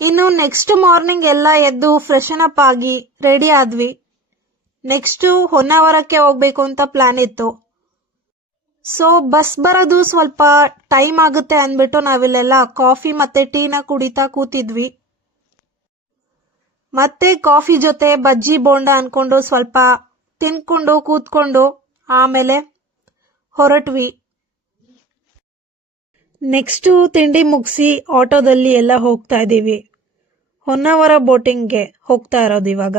ಇನ್ನು ನೆಕ್ಸ್ಟ್ ಮಾರ್ನಿಂಗ್ ಎಲ್ಲ ಎದ್ದು ಫ್ರೆಶನ್ ಅಪ್ ಆಗಿ ರೆಡಿ ಆದ್ವಿ. ನೆಕ್ಸ್ಟ್ ಹೊನ್ನಾವರಕ್ಕೆ ಹೋಗ್ಬೇಕು ಅಂತ ಪ್ಲಾನ್ ಇತ್ತು. ಸೊ ಬಸ್ ಬರೋದು ಸ್ವಲ್ಪ ಟೈಮ್ ಆಗುತ್ತೆ ಅಂದ್ಬಿಟ್ಟು ನಾವಿಲ್ಲೆಲ್ಲ ಕಾಫಿ ಮತ್ತೆ ಟೀನ ಕುಡಿತಾ ಕೂತಿದ್ವಿ. ಮತ್ತೆ ಕಾಫಿ ಜೊತೆ ಬಜ್ಜಿ ಬೋಂಡ ಅನ್ಕೊಂಡು ಸ್ವಲ್ಪ ತಿನ್ಕೊಂಡು ಕೂತ್ಕೊಂಡು ಆಮೇಲೆ ಹೊರಟ್ವಿ. ನೆಕ್ಸ್ಟ್ ತಿಂಡಿ ಮುಗಿಸಿ ಆಟೋದಲ್ಲಿ ಎಲ್ಲ ಹೋಗ್ತಾ ಇದ್ದೀವಿ. ಹೊನ್ನಾವರ ಬೋಟಿಂಗ್ಗೆ ಹೋಗ್ತಾ ಇರೋದು ಇವಾಗ.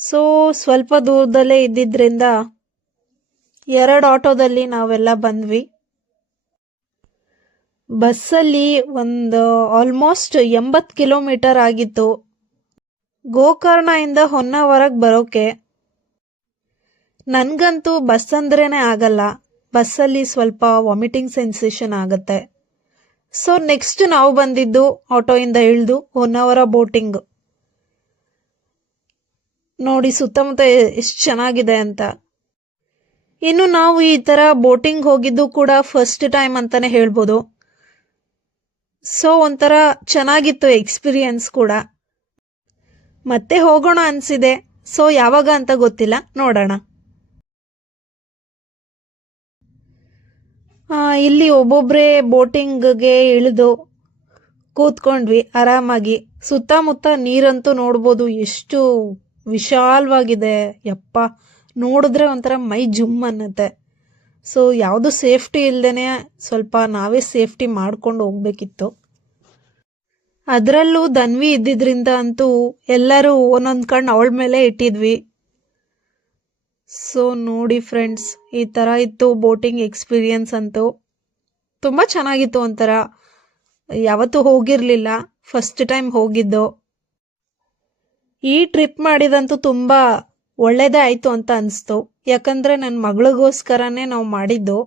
ಸೊ ಸ್ವಲ್ಪ ದೂರದಲ್ಲೇ ಇದ್ದಿದ್ರಿಂದ 2 ಆಟೋದಲ್ಲಿ ನಾವೆಲ್ಲ ಬಂದ್ವಿ. ಬಸ್ಸಲ್ಲಿ ಒಂದು ಆಲ್ಮೋಸ್ಟ್ 80 ಕಿಲೋಮೀಟರ್ ಆಗಿತ್ತು ಗೋಕರ್ಣದಿಂದ ಹೊನ್ನಾವರಕ್ಕೆ ಬರೋಕೆ. ನನ್ಗಂತೂ ಬಸ್ ಅಂದ್ರೇನೆ ಆಗಲ್ಲ, ಬಸ್ಸಲ್ಲಿ ಸ್ವಲ್ಪ ವಾಮಿಟಿಂಗ್ ಸೆನ್ಸೇಷನ್ ಆಗತ್ತೆ. ಸೊ ನೆಕ್ಸ್ಟ್ ನಾವು ಬಂದಿದ್ದು ಆಟೋಯಿಂದ ಇಳಿದು ಹೊನ್ನಾವರ ಬೋಟಿಂಗ್ ನೋಡಿ ಸುತ್ತಮುತ್ತ ಎಷ್ಟು ಚೆನ್ನಾಗಿದೆ ಅಂತ. ಇನ್ನು ನಾವು ಈ ತರ ಬೋಟಿಂಗ್ ಹೋಗಿದ್ದು ಕೂಡ ಫಸ್ಟ್ ಟೈಮ್ ಅಂತಾನೆ ಹೇಳ್ಬೋದು. ಸೊ ಒಂಥರ ಚೆನ್ನಾಗಿತ್ತು ಎಕ್ಸ್ಪೀರಿಯನ್ಸ್ ಕೂಡ. ಮತ್ತೆ ಹೋಗೋಣ ಅನ್ಸಿದೆ. ಸೊ ಯಾವಾಗ ಅಂತ ಗೊತ್ತಿಲ್ಲ, ನೋಡೋಣ. ಇಲ್ಲಿ ಒಬ್ಬೊಬ್ರೆ ಬೋಟಿಂಗ್ಗೆ ಇಳಿದು ಕೂತ್ಕೊಂಡ್ವಿ ಆರಾಮಾಗಿ. ಸುತ್ತಮುತ್ತ ನೀರಂತೂ ನೋಡ್ಬೋದು ಎಷ್ಟು ವಿಶಾಲವಾಗಿದೆ. ಯಪ್ಪ, ನೋಡಿದ್ರೆ ಒಂಥರ ಮೈ ಜುಮ್ ಅನ್ನತ್ತೆ. ಸೊ ಯಾವುದು ಸೇಫ್ಟಿ ಇಲ್ದೇನೆ ಸ್ವಲ್ಪ ನಾವೇ ಸೇಫ್ಟಿ ಮಾಡ್ಕೊಂಡು ಹೋಗ್ಬೇಕಿತ್ತು. ಅದರಲ್ಲೂ ಧನ್ವಿ ಇದ್ದಿದ್ರಿಂದ ಅಂತೂ ಎಲ್ಲರೂ ಒಂದೊಂದು ಕಣ್ಣು ಅವಳ ಮೇಲೆ ಇಟ್ಟಿದ್ವಿ. ಸೊ ನೋಡಿ ಫ್ರೆಂಡ್ಸ್, ಈ ಥರ ಇತ್ತು ಬೋಟಿಂಗ್ ಎಕ್ಸ್ಪೀರಿಯನ್ಸ್ ಅಂತೂ. ತುಂಬ ಚೆನ್ನಾಗಿತ್ತು. ಒಂಥರ ಯಾವತ್ತೂ ಹೋಗಿರಲಿಲ್ಲ, ಫಸ್ಟ್ ಟೈಮ್ ಹೋಗಿದ್ದು. ಈ ಟ್ರಿಪ್ ಮಾಡಿದಂತೂ ತುಂಬ ಒಳ್ಳೇದೇ ಆಯಿತು ಅಂತ ಅನಿಸ್ತು. ಯಾಕಂದರೆ ನನ್ನ ಮಗಳಿಗೋಸ್ಕರನೇ ನಾವು ಮಾಡಿದ್ದು.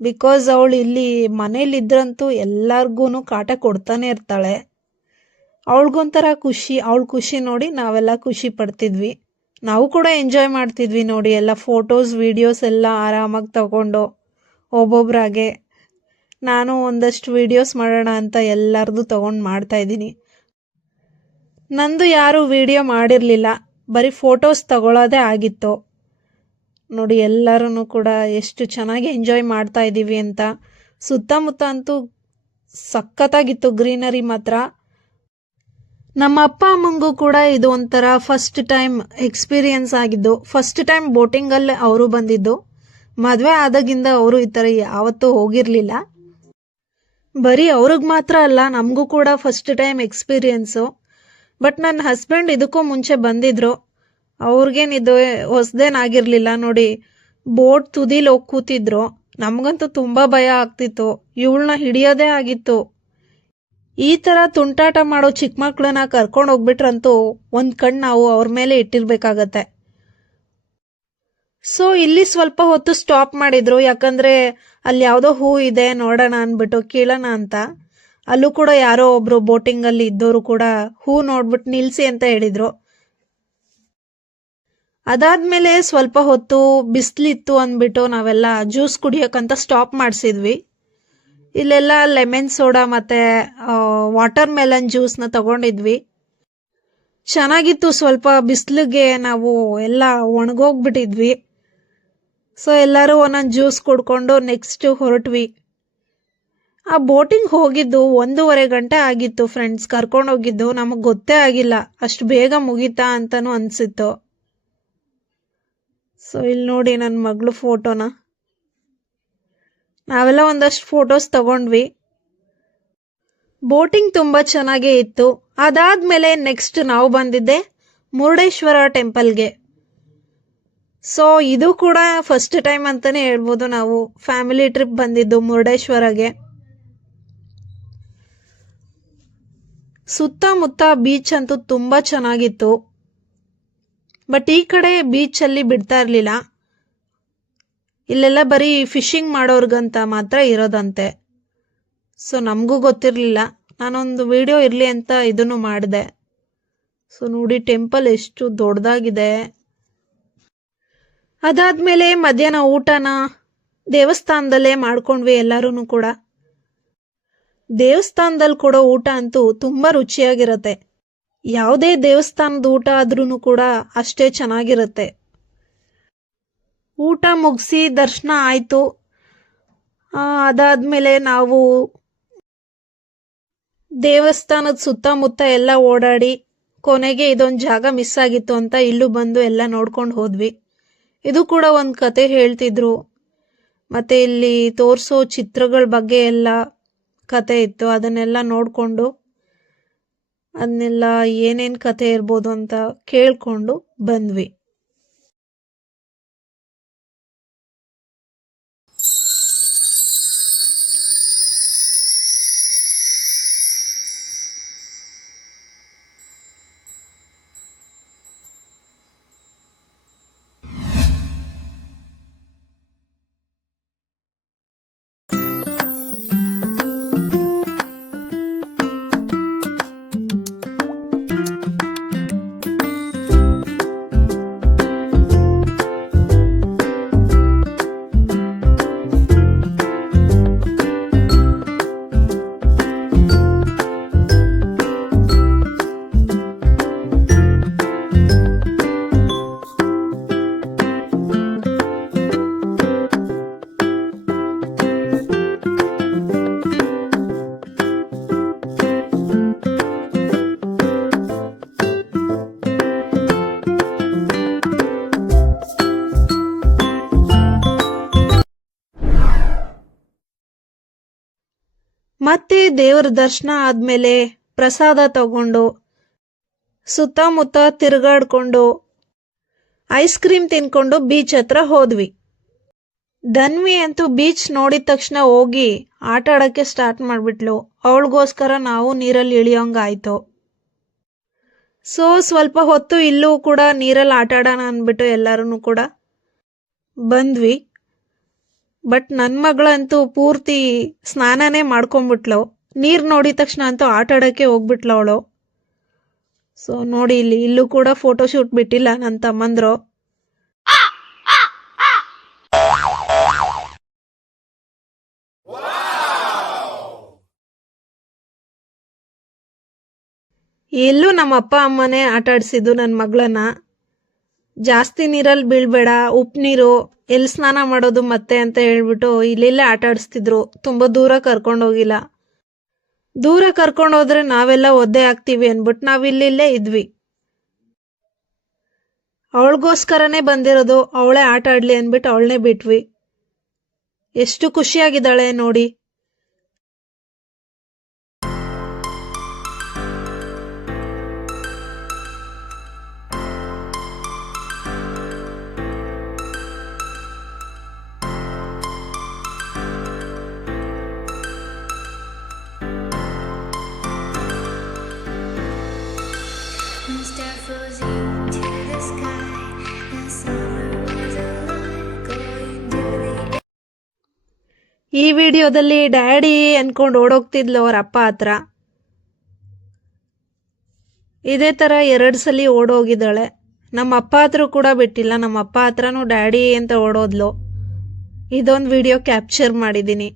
ಬಿಕಾಸ್ ಅವಳು ಇಲ್ಲಿ ಮನೇಲಿದ್ರಂತೂ ಎಲ್ಲರಿಗೂ ಕಾಟ ಕೊಡ್ತಾನೆ ಇರ್ತಾಳೆ. ಅವಳಿಗೊಂಥರ ಖುಷಿ, ಅವಳ ಖುಷಿ ನೋಡಿ ನಾವೆಲ್ಲ ಖುಷಿ ಪಡ್ತಿದ್ವಿ. ನಾವು ಕೂಡ ಎಂಜಾಯ್ ಮಾಡ್ತಿದ್ವಿ ನೋಡಿ. ಎಲ್ಲ ಫೋಟೋಸ್ ವಿಡಿಯೋಸ್ ಎಲ್ಲ ಆರಾಮಾಗಿ ತಗೊಂಡು ಒಬ್ಬೊಬ್ರಾಗೆ. ನಾನು ಒಂದಷ್ಟು ವಿಡಿಯೋಸ್ ಮಾಡೋಣ ಅಂತ ಎಲ್ಲರದು ತಗೊಂಡು ಮಾಡ್ತಾ ಇದ್ದೀನಿ. ನಂದು ಯಾರೂ ವಿಡಿಯೋ ಮಾಡಿರಲಿಲ್ಲ, ಬರೀ ಫೋಟೋಸ್ ತಗೊಳ್ಳೋದೇ ಆಗಿತ್ತು ನೋಡಿ. ಎಲ್ಲರೂ ಕೂಡ ಎಷ್ಟು ಚೆನ್ನಾಗಿ ಎಂಜಾಯ್ ಮಾಡ್ತಾ ಇದ್ದೀವಿ ಅಂತ. ಸುತ್ತಮುತ್ತ ಅಂತೂ ಸಖತ್ತಾಗಿತ್ತು ಗ್ರೀನರಿ ಮಾತ್ರ. ನಮ್ಮ ಅಪ್ಪ ಅಮ್ಮಂಗೂ ಕೂಡ ಇದು ಒಂಥರ ಫಸ್ಟ್ ಟೈಮ್ ಎಕ್ಸ್ಪೀರಿಯನ್ಸ್ ಆಗಿದ್ದು. ಫಸ್ಟ್ ಟೈಮ್ ಬೋಟಿಂಗಲ್ಲಿ ಅವರು ಬಂದಿದ್ದು. ಮದುವೆ ಆದಾಗಿಂದ ಅವರು ಈ ಥರ ಯಾವತ್ತೂ ಹೋಗಿರಲಿಲ್ಲ. ಬರೀ ಅವ್ರಿಗೆ ಮಾತ್ರ ಅಲ್ಲ, ನಮಗೂ ಕೂಡ ಫಸ್ಟ್ ಟೈಮ್ ಎಕ್ಸ್ಪೀರಿಯನ್ಸು. ಬಟ್ ನನ್ನ ಹಸ್ಬೆಂಡ್ ಇದಕ್ಕೂ ಮುಂಚೆ ಬಂದಿದ್ರು. ಅವ್ರಿಗೇನಿದು ಹೊಸದೇನಾಗಿರ್ಲಿಲ್ಲ ನೋಡಿ. ಬೋಟ್ ತುದಿಲಿ ಹೋಗಿ ಕೂತಿದ್ರು. ನಮಗಂತೂ ತುಂಬ ಭಯ ಆಗ್ತಿತ್ತು, ಇವಳನ್ನ ಹಿಡಿಯೋದೇ ಆಗಿತ್ತು. ಈ ಥರ ತುಂಟಾಟ ಮಾಡೋ ಚಿಕ್ಕ ಮಕ್ಕಳನ್ನ ಕರ್ಕೊಂಡು ಹೋಗ್ಬಿಟ್ರಂತೂ ಒಂದು ಕಣ್ಣು ನಾವು ಅವ್ರ ಮೇಲೆ ಇಟ್ಟಿರ್ಬೇಕಾಗತ್ತೆ. ಸೊ ಇಲ್ಲಿ ಸ್ವಲ್ಪ ಹೊತ್ತು ಸ್ಟಾಪ್ ಮಾಡಿದ್ರು, ಯಾಕಂದ್ರೆ ಅಲ್ಲಿ ಯಾವುದೋ ಹೂ ಇದೆ ನೋಡೋಣ ಅಂದ್ಬಿಟ್ಟು ಕೀಳೋಣ ಅಂತ. ಅಲ್ಲೂ ಕೂಡ ಯಾರೋ ಒಬ್ರು ಬೋಟಿಂಗ್ ಅಲ್ಲಿ ಇದ್ದವರು ಕೂಡ ಹೂ ನೋಡ್ಬಿಟ್ಟು ನಿಲ್ಸಿ ಅಂತ ಹೇಳಿದ್ರು. ಅದಾದ್ಮೇಲೆ ಸ್ವಲ್ಪ ಹೊತ್ತು ಬಿಸಿಲಿತ್ತು ಅಂದ್ಬಿಟ್ಟು ನಾವೆಲ್ಲ ಜ್ಯೂಸ್ ಕುಡಿಯೋಕ್ಕಂತ ಸ್ಟಾಪ್ ಮಾಡಿಸಿದ್ವಿ. ಇಲ್ಲೆಲ್ಲ ಲೆಮನ್ ಸೋಡಾ ಮತ್ತೆ ವಾಟರ್ ಮೆಲನ್ ಜ್ಯೂಸ್ನ ತಗೊಂಡಿದ್ವಿ. ಚೆನ್ನಾಗಿತ್ತು. ಸ್ವಲ್ಪ ಬಿಸಿಲಿಗೆ ನಾವು ಎಲ್ಲ ಒಣಗೋಗ್ಬಿಟ್ಟಿದ್ವಿ. ಸೊ ಎಲ್ಲರೂ ಒಂದೊಂದು ಜ್ಯೂಸ್ ಕುಡ್ಕೊಂಡು ನೆಕ್ಸ್ಟ್ ಹೊರಟ್ವಿ. ಆ ಬೋಟಿಂಗ್ ಹೋಗಿದ್ದು 1.5 ಗಂಟೆ ಆಗಿತ್ತು ಫ್ರೆಂಡ್ಸ್. ಕರ್ಕೊಂಡೋಗಿದ್ದು ನಮಗೆ ಗೊತ್ತೇ ಆಗಿಲ್ಲ, ಅಷ್ಟು ಬೇಗ ಮುಗೀತಾ ಅಂತಾನು ಅನಿಸಿತ್ತು. ಸೊ ಇಲ್ಲಿ ನೋಡಿ ನನ್ನ ಮಗಳು ಫೋಟೋನ. ನಾವೆಲ್ಲ ಒಂದಷ್ಟು ಫೋಟೋಸ್ ತಗೊಂಡ್ವಿ. ಬೋಟಿಂಗ್ ತುಂಬ ಚೆನ್ನಾಗೇ ಇತ್ತು. ಅದಾದ್ಮೇಲೆ ನೆಕ್ಸ್ಟ್ ನಾವು ಬಂದಿದ್ದೆ ಮುರುಡೇಶ್ವರ ಟೆಂಪಲ್ಗೆ. ಸೊ ಇದು ಕೂಡ ಫಸ್ಟ್ ಟೈಮ್ ಅಂತಾನೆ ಹೇಳ್ಬೋದು. ನಾವು ಫ್ಯಾಮಿಲಿ ಟ್ರಿಪ್ ಬಂದಿದ್ದು ಮುರುಡೇಶ್ವರಗೆ. ಸುತ್ತಮುತ್ತ ಬೀಚ್ ಅಂತೂ ತುಂಬಾ ಚೆನ್ನಾಗಿತ್ತು. ಬಟ್ ಈ ಕಡೆ ಬೀಚಲ್ಲಿ ಬಿಡ್ತಾ ಇರಲಿಲ್ಲ. ಇಲ್ಲೆಲ್ಲ ಬರೀ ಫಿಶಿಂಗ್ ಮಾಡೋರ್ಗಂತ ಮಾತ್ರ ಇರೋದಂತೆ. ಸೊ ನಮಗೂ ಗೊತ್ತಿರಲಿಲ್ಲ. ನಾನೊಂದು ವಿಡಿಯೋ ಇರಲಿ ಅಂತ ಇದನ್ನು ಮಾಡಿದೆ. ಸೊ ನೋಡಿ ಟೆಂಪಲ್ ಎಷ್ಟು ದೊಡ್ಡದಾಗಿದೆ. ಅದಾದ್ಮೇಲೆ ಮಧ್ಯಾಹ್ನ ಊಟನ ದೇವಸ್ಥಾನದಲ್ಲೇ ಮಾಡ್ಕೊಂಡ್ವಿ ಎಲ್ಲರೂ ಕೂಡ. ದೇವಸ್ಥಾನದಲ್ಲಿ ಕೊಡೋ ಊಟ ಅಂತೂ ತುಂಬಾ ರುಚಿಯಾಗಿರತ್ತೆ. ಯಾವುದೇ ದೇವಸ್ಥಾನದ ಊಟ ಆದ್ರೂ ಕೂಡ ಅಷ್ಟೇ ಚೆನ್ನಾಗಿರುತ್ತೆ. ಊಟ ಮುಗಿಸಿ ದರ್ಶನ ಆಯ್ತು. ಅದಾದ್ಮೇಲೆ ನಾವು ದೇವಸ್ಥಾನದ ಸುತ್ತಮುತ್ತ ಎಲ್ಲ ಓಡಾಡಿ ಕೊನೆಗೆ ಇದೊಂದು ಜಾಗ ಮಿಸ್ ಆಗಿತ್ತು ಅಂತ ಇಲ್ಲೂ ಬಂದು ಎಲ್ಲ ನೋಡ್ಕೊಂಡು ಹೋದ್ವಿ. ಇದು ಕೂಡ ಒಂದು ಕತೆ ಹೇಳ್ತಿದ್ರು. ಮತ್ತೆ ಇಲ್ಲಿ ತೋರಿಸೋ ಚಿತ್ರಗಳ ಬಗ್ಗೆ ಎಲ್ಲ ಕತೆ ಇತ್ತು. ಅದನ್ನೆಲ್ಲ ನೋಡಿಕೊಂಡು ಅದನ್ನೆಲ್ಲ ಏನೇನು ಕತೆ ಇರ್ಬೋದು ಅಂತ ಕೇಳ್ಕೊಂಡು ಬಂದ್ವಿ. ಮತ್ತೆ ದೇವರ ದರ್ಶನ ಆದ್ಮೇಲೆ ಪ್ರಸಾದ ತಗೊಂಡು ಸುತ್ತಮುತ್ತ ತಿರುಗಾಡ್ಕೊಂಡು ಐಸ್ ಕ್ರೀಮ್ ತಿನ್ಕೊಂಡು ಬೀಚ್ ಹತ್ರ ಹೋದ್ವಿ. ಧನ್ವಿ ಅಂತೂ ಬೀಚ್ ನೋಡಿದ ತಕ್ಷಣ ಹೋಗಿ ಆಟ ಆಡಕ್ಕೆ ಸ್ಟಾರ್ಟ್ ಮಾಡ್ಬಿಟ್ಲು. ಅವಳಿಗೋಸ್ಕರ ನಾವು ನೀರಲ್ಲಿ ಇಳಿಯೋಂಗಾಯ್ತು. ಸೊ ಸ್ವಲ್ಪ ಹೊತ್ತು ಇಲ್ಲೂ ಕೂಡ ನೀರಲ್ಲಿ ಆಟ ಆಡೋಣ ಅಂದ್ಬಿಟ್ಟು ಎಲ್ಲರೂ ಕೂಡ ಬಂದ್ವಿ. ಬಟ್ ನನ್ನ ಮಗಳಂತೂ ಪೂರ್ತಿ ಸ್ನಾನನೇ ಮಾಡ್ಕೊಂಡ್ಬಿಟ್ಲು. ನೀರ್ ನೋಡಿದ ತಕ್ಷಣ ಅಂತೂ ಆಟ ಆಡಕ್ಕೆ ಹೋಗ್ಬಿಟ್ಲು ಅವಳು. ಸೊ ನೋಡಿ ಇಲ್ಲೂ ಕೂಡ ಫೋಟೋ ಶೂಟ್ ಬಿಟ್ಟಿಲ್ಲ ನನ್ನ ತಮ್ಮಂದ್ರು. ಎಲ್ಲೂ ನಮ್ಮ ಅಪ್ಪ ಅಮ್ಮನೇ ಆಟ ಆಡ್ಸಿದ್ದು ನನ್ನ ಮಗಳನ್ನ. ಜಾಸ್ತಿ ನೀರಲ್ಲಿ ಬೀಳ್ಬೇಡ, ಉಪ್ಪು ನೀರು, ಎಲ್ಲಿ ಸ್ನಾನ ಮಾಡೋದು ಮತ್ತೆ ಅಂತ ಹೇಳ್ಬಿಟ್ಟು ಇಲ್ಲೆಲ್ಲ ಆಟ ಆಡಿಸ್ತಿದ್ರು. ತುಂಬಾ ದೂರ ಕರ್ಕೊಂಡೋಗಿಲ್ಲ. ದೂರ ಕರ್ಕೊಂಡೋದ್ರೆ ನಾವೆಲ್ಲ ಒದ್ದೆ ಆಗ್ತೀವಿ ಅನ್ಬಿಟ್ಟು ನಾವ್ ಇಲ್ಲೇ ಇದ್ವಿ. ಅವಳಿಗೋಸ್ಕರನೇ ಬಂದಿರೋದು, ಅವಳೇ ಆಟ ಆಡ್ಲಿ ಅನ್ಬಿಟ್ಟು ಅವಳನ್ನೇ ಬಿಟ್ವಿ. ಎಷ್ಟು ಖುಷಿಯಾಗಿದ್ದಾಳೆ ನೋಡಿ. ಈ ವಿಡಿಯೋದಲ್ಲಿ ಡ್ಯಾಡಿ ಅನ್ಕೊಂಡು ಓಡೋಗ್ತಿದ್ಲು ಅವ್ರ ಅಪ್ಪ ಹತ್ರ. ಇದೇ ತರ 2 ಸಲ ಓಡೋಗಿದ್ದಾಳೆ. ನಮ್ಮ ಅಪ್ಪ ಹತ್ರ ಕೂಡ ಬಿಟ್ಟಿಲ್ಲ. ನಮ್ಮ ಅಪ್ಪ ಹತ್ರನೂ ಡ್ಯಾಡಿ ಅಂತ ಓಡೋದ್ಲು. ಇದೊಂದು ವಿಡಿಯೋ ಕ್ಯಾಪ್ಚರ್ ಮಾಡಿದ್ದೀನಿ.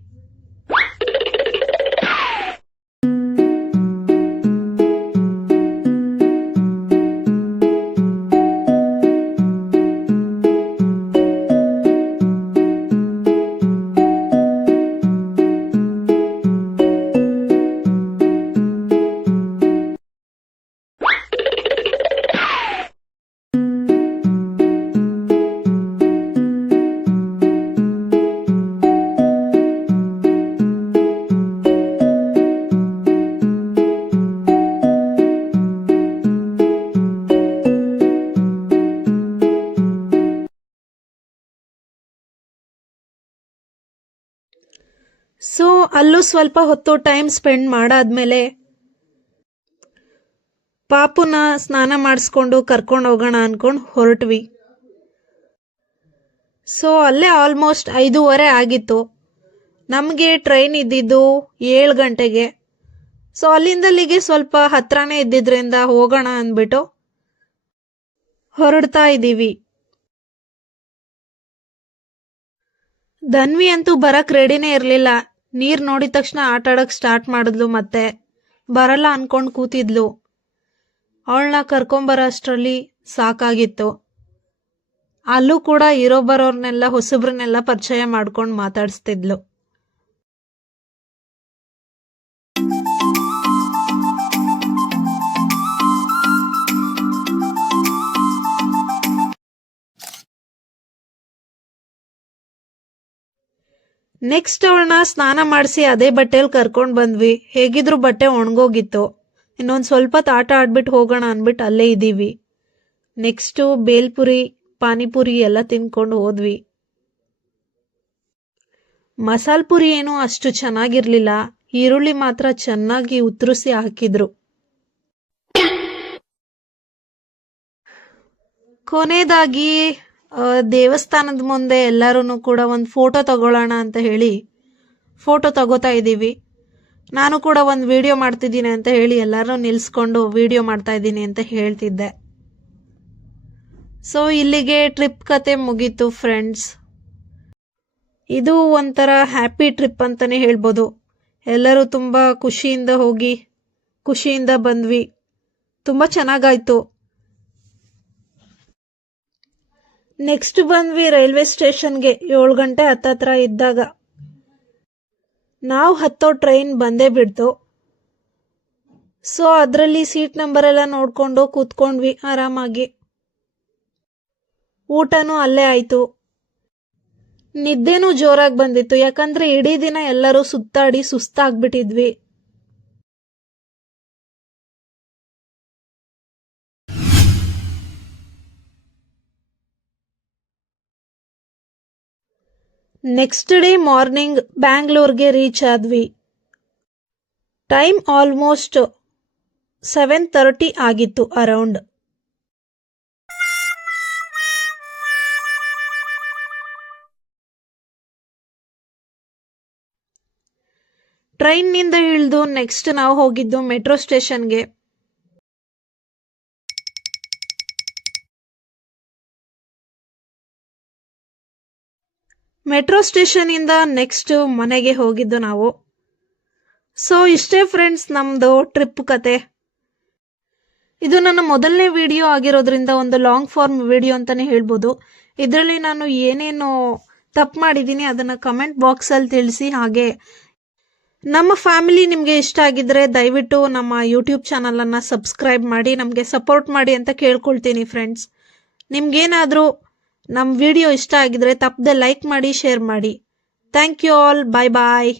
ಅಲ್ಲೂ ಸ್ವಲ್ಪ ಹೊತ್ತು ಟೈಮ್ ಸ್ಪೆಂಡ್ ಮಾಡಾದ್ಮೇಲೆ ಪಾಪುನ ಸ್ನಾನ ಮಾಡಿಸ್ಕೊಂಡು ಕರ್ಕೊಂಡು ಹೋಗೋಣ ಅನ್ಕೊಂಡು ಹೊರಟ್ವಿ. ಸೊ ಅಲ್ಲೇ ಆಲ್ಮೋಸ್ಟ್ 5:30 ಆಗಿತ್ತು. ನಮಗೆ ಟ್ರೈನ್ ಇದ್ದಿದ್ದು 7 ಗಂಟೆಗೆ. ಸೊ ಅಲ್ಲಿಂದಲ್ಲಿಗೆ ಸ್ವಲ್ಪ ಹತ್ರನೇ ಇದ್ದಿದ್ರಿಂದ ಹೋಗೋಣ ಅಂದ್ಬಿಟ್ಟು ಹೊರಡ್ತಾ ಇದ್ದೀವಿ. ಧನ್ವಿ ಅಂತೂ ಬರಕ್ ರೆಡಿನೇ ಇರಲಿಲ್ಲ. ನೀರ್ ನೋಡಿದ ತಕ್ಷಣ ಆಟ ಆಡಕ್ ಸ್ಟಾರ್ಟ್ ಮಾಡಿದ್ಲು, ಮತ್ತೆ ಬರಲ್ಲ ಅನ್ಕೊಂಡ್ ಕೂತಿದ್ಲು. ಅವಳನ್ನ ಕರ್ಕೊಂಬರೋ ಅಷ್ಟರಲ್ಲಿ ಸಾಕಾಗಿತ್ತು. ಅಲ್ಲೂ ಕೂಡ ಇರೋ ಬರೋರ್ನೆಲ್ಲ ಹೊಸಬ್ರನ್ನೆಲ್ಲ ಪರಿಚಯ ಮಾಡ್ಕೊಂಡು ಮಾತಾಡಿಸ್ತಿದ್ಲು. ನೆಕ್ಸ್ಟ್ ಅವಳನ್ನ ಸ್ನಾನ ಮಾಡಿಸಿ ಅದೇ ಬಟ್ಟೆಯಲ್ಲಿ ಕರ್ಕೊಂಡು ಬಂದ್ವಿ. ಹೇಗಿದ್ರು ಬಟ್ಟೆ ಒಣಗೋಗಿತ್ತು. ಇನ್ನೊಂದು ಸ್ವಲ್ಪ ಆಟ ಆಡ್ಬಿಟ್ಟು ಹೋಗೋಣ ಅಂದ್ಬಿಟ್ಟು ಅಲ್ಲೇ ಇದ್ದೀವಿ. ನೆಕ್ಸ್ಟು ಬೇಲ್ಪುರಿ, ಪಾನಿಪುರಿ ಎಲ್ಲ ತಿನ್ಕೊಂಡು ಹೋದ್ವಿ. ಮಸಾಲ್ ಪುರಿ ಏನು ಅಷ್ಟು ಚೆನ್ನಾಗಿರ್ಲಿಲ್ಲ. ಈರುಳ್ಳಿ ಮಾತ್ರ ಚೆನ್ನಾಗಿ ಉತ್ತರಿಸಿ ಹಾಕಿದ್ರು. ಕೊನೆಯದಾಗಿ ದೇವಸ್ಥಾನದ ಮುಂದೆ ಎಲ್ಲರೂ ಕೂಡ ಒಂದು ಫೋಟೋ ತಗೊಳ್ಳೋಣ ಅಂತ ಹೇಳಿ ಫೋಟೋ ತಗೋತಾ ಇದ್ದೀವಿ. ನಾನು ಕೂಡ ಒಂದು ವಿಡಿಯೋ ಮಾಡ್ತಿದ್ದೀನಿ ಅಂತ ಹೇಳಿ ಎಲ್ಲರೂ ನಿಲ್ಸ್ಕೊಂಡು ವಿಡಿಯೋ ಮಾಡ್ತಾ ಇದ್ದೀನಿ ಅಂತ ಹೇಳ್ತಿದ್ದೆ. ಸೊ ಇಲ್ಲಿಗೆ ಟ್ರಿಪ್ ಕತೆ ಮುಗೀತು ಫ್ರೆಂಡ್ಸ್. ಇದು ಒಂಥರ ಹ್ಯಾಪಿ ಟ್ರಿಪ್ ಅಂತಾನೆ ಹೇಳ್ಬೋದು. ಎಲ್ಲರೂ ತುಂಬ ಖುಷಿಯಿಂದ ಹೋಗಿ ಖುಷಿಯಿಂದ ಬಂದ್ವಿ. ತುಂಬ ಚೆನ್ನಾಗಾಯ್ತು. ನೆಕ್ಸ್ಟ್ ಬಂದ್ವಿ ರೈಲ್ವೆ ಸ್ಟೇಷನ್ಗೆ 7 ಗಂಟೆ ಹತ್ತತ್ರ ಇದ್ದಾಗ. ನಾವು ಹತ್ತೋ ಟ್ರೈನ್ ಬಂದೇ ಬಿಡ್ತು. ಸೊ ಅದರಲ್ಲಿ ಸೀಟ್ ನಂಬರ್ ಎಲ್ಲ ನೋಡ್ಕೊಂಡು ಕೂತ್ಕೊಂಡ್ವಿ ಆರಾಮಾಗಿ. ಊಟನೂ ಅಲ್ಲೇ ಆಯ್ತು. ನಿದ್ದೆನೂ ಜೋರಾಗಿ ಬಂದಿತ್ತು, ಯಾಕಂದ್ರೆ ಇಡೀ ದಿನ ಎಲ್ಲರೂ ಸುತ್ತಾಡಿ ಸುಸ್ತಾಗ್ಬಿಟ್ಟಿದ್ವಿ. ನೆಕ್ಸ್ಟ್ ಡೇ ಮಾರ್ನಿಂಗ್ ಬ್ಯಾಂಗ್ಳೂರ್ಗೆ ರೀಚ್ ಆದ್ವಿ. ಟೈಮ್ ಆಲ್ಮೋಸ್ಟ್ 7:30 ಆಗಿತ್ತು ಅರೌಂಡ್. ಟ್ರೈನ್ನಿಂದ ಇಳಿದು ನೆಕ್ಸ್ಟ್ ನಾವು ಹೋಗಿದ್ದು ಮೆಟ್ರೋ ಸ್ಟೇಷನ್ಗೆ. ಮೆಟ್ರೋ ಸ್ಟೇಷನ್ ಇಂದ ನೆಕ್ಸ್ಟ್ ಮನೆಗೆ ಹೋಗಿದ್ದು ನಾವು. ಸೊ ಇಷ್ಟೇ ಫ್ರೆಂಡ್ಸ್ ನಮ್ದು ಟ್ರಿಪ್ ಕತೆ. ಇದು ನನ್ನ ಮೊದಲನೇ ವಿಡಿಯೋ ಆಗಿರೋದ್ರಿಂದ ಒಂದು ಲಾಂಗ್ ಫಾರ್ಮ್ ವಿಡಿಯೋ ಅಂತಾನೆ ಹೇಳ್ಬೋದು. ಇದರಲ್ಲಿ ನಾನು ಏನೇನು ತಪ್ಪು ಮಾಡಿದ್ದೀನಿ ಅದನ್ನ ಕಮೆಂಟ್ ಬಾಕ್ಸ್ ಅಲ್ಲಿ ತಿಳಿಸಿ. ಹಾಗೆ ನಮ್ಮ ಫ್ಯಾಮಿಲಿ ನಿಮಗೆ ಇಷ್ಟ ಆಗಿದ್ರೆ ದಯವಿಟ್ಟು ನಮ್ಮ ಯೂಟ್ಯೂಬ್ ಚಾನಲ್ ಅನ್ನ ಸಬ್ಸ್ಕ್ರೈಬ್ ಮಾಡಿ ನಮಗೆ ಸಪೋರ್ಟ್ ಮಾಡಿ ಅಂತ ಕೇಳ್ಕೊಳ್ತೀನಿ ಫ್ರೆಂಡ್ಸ್. ನಿಮ್ಗೇನಾದ್ರೂ ನಮ್ಮ ವಿಡಿಯೋ ಇಷ್ಟ ಆಗಿದ್ರೆ ತಪ್ಪದೆ ಲೈಕ್ ಮಾಡಿ, ಶೇರ್ ಮಾಡಿ. Thank you all. Bye bye.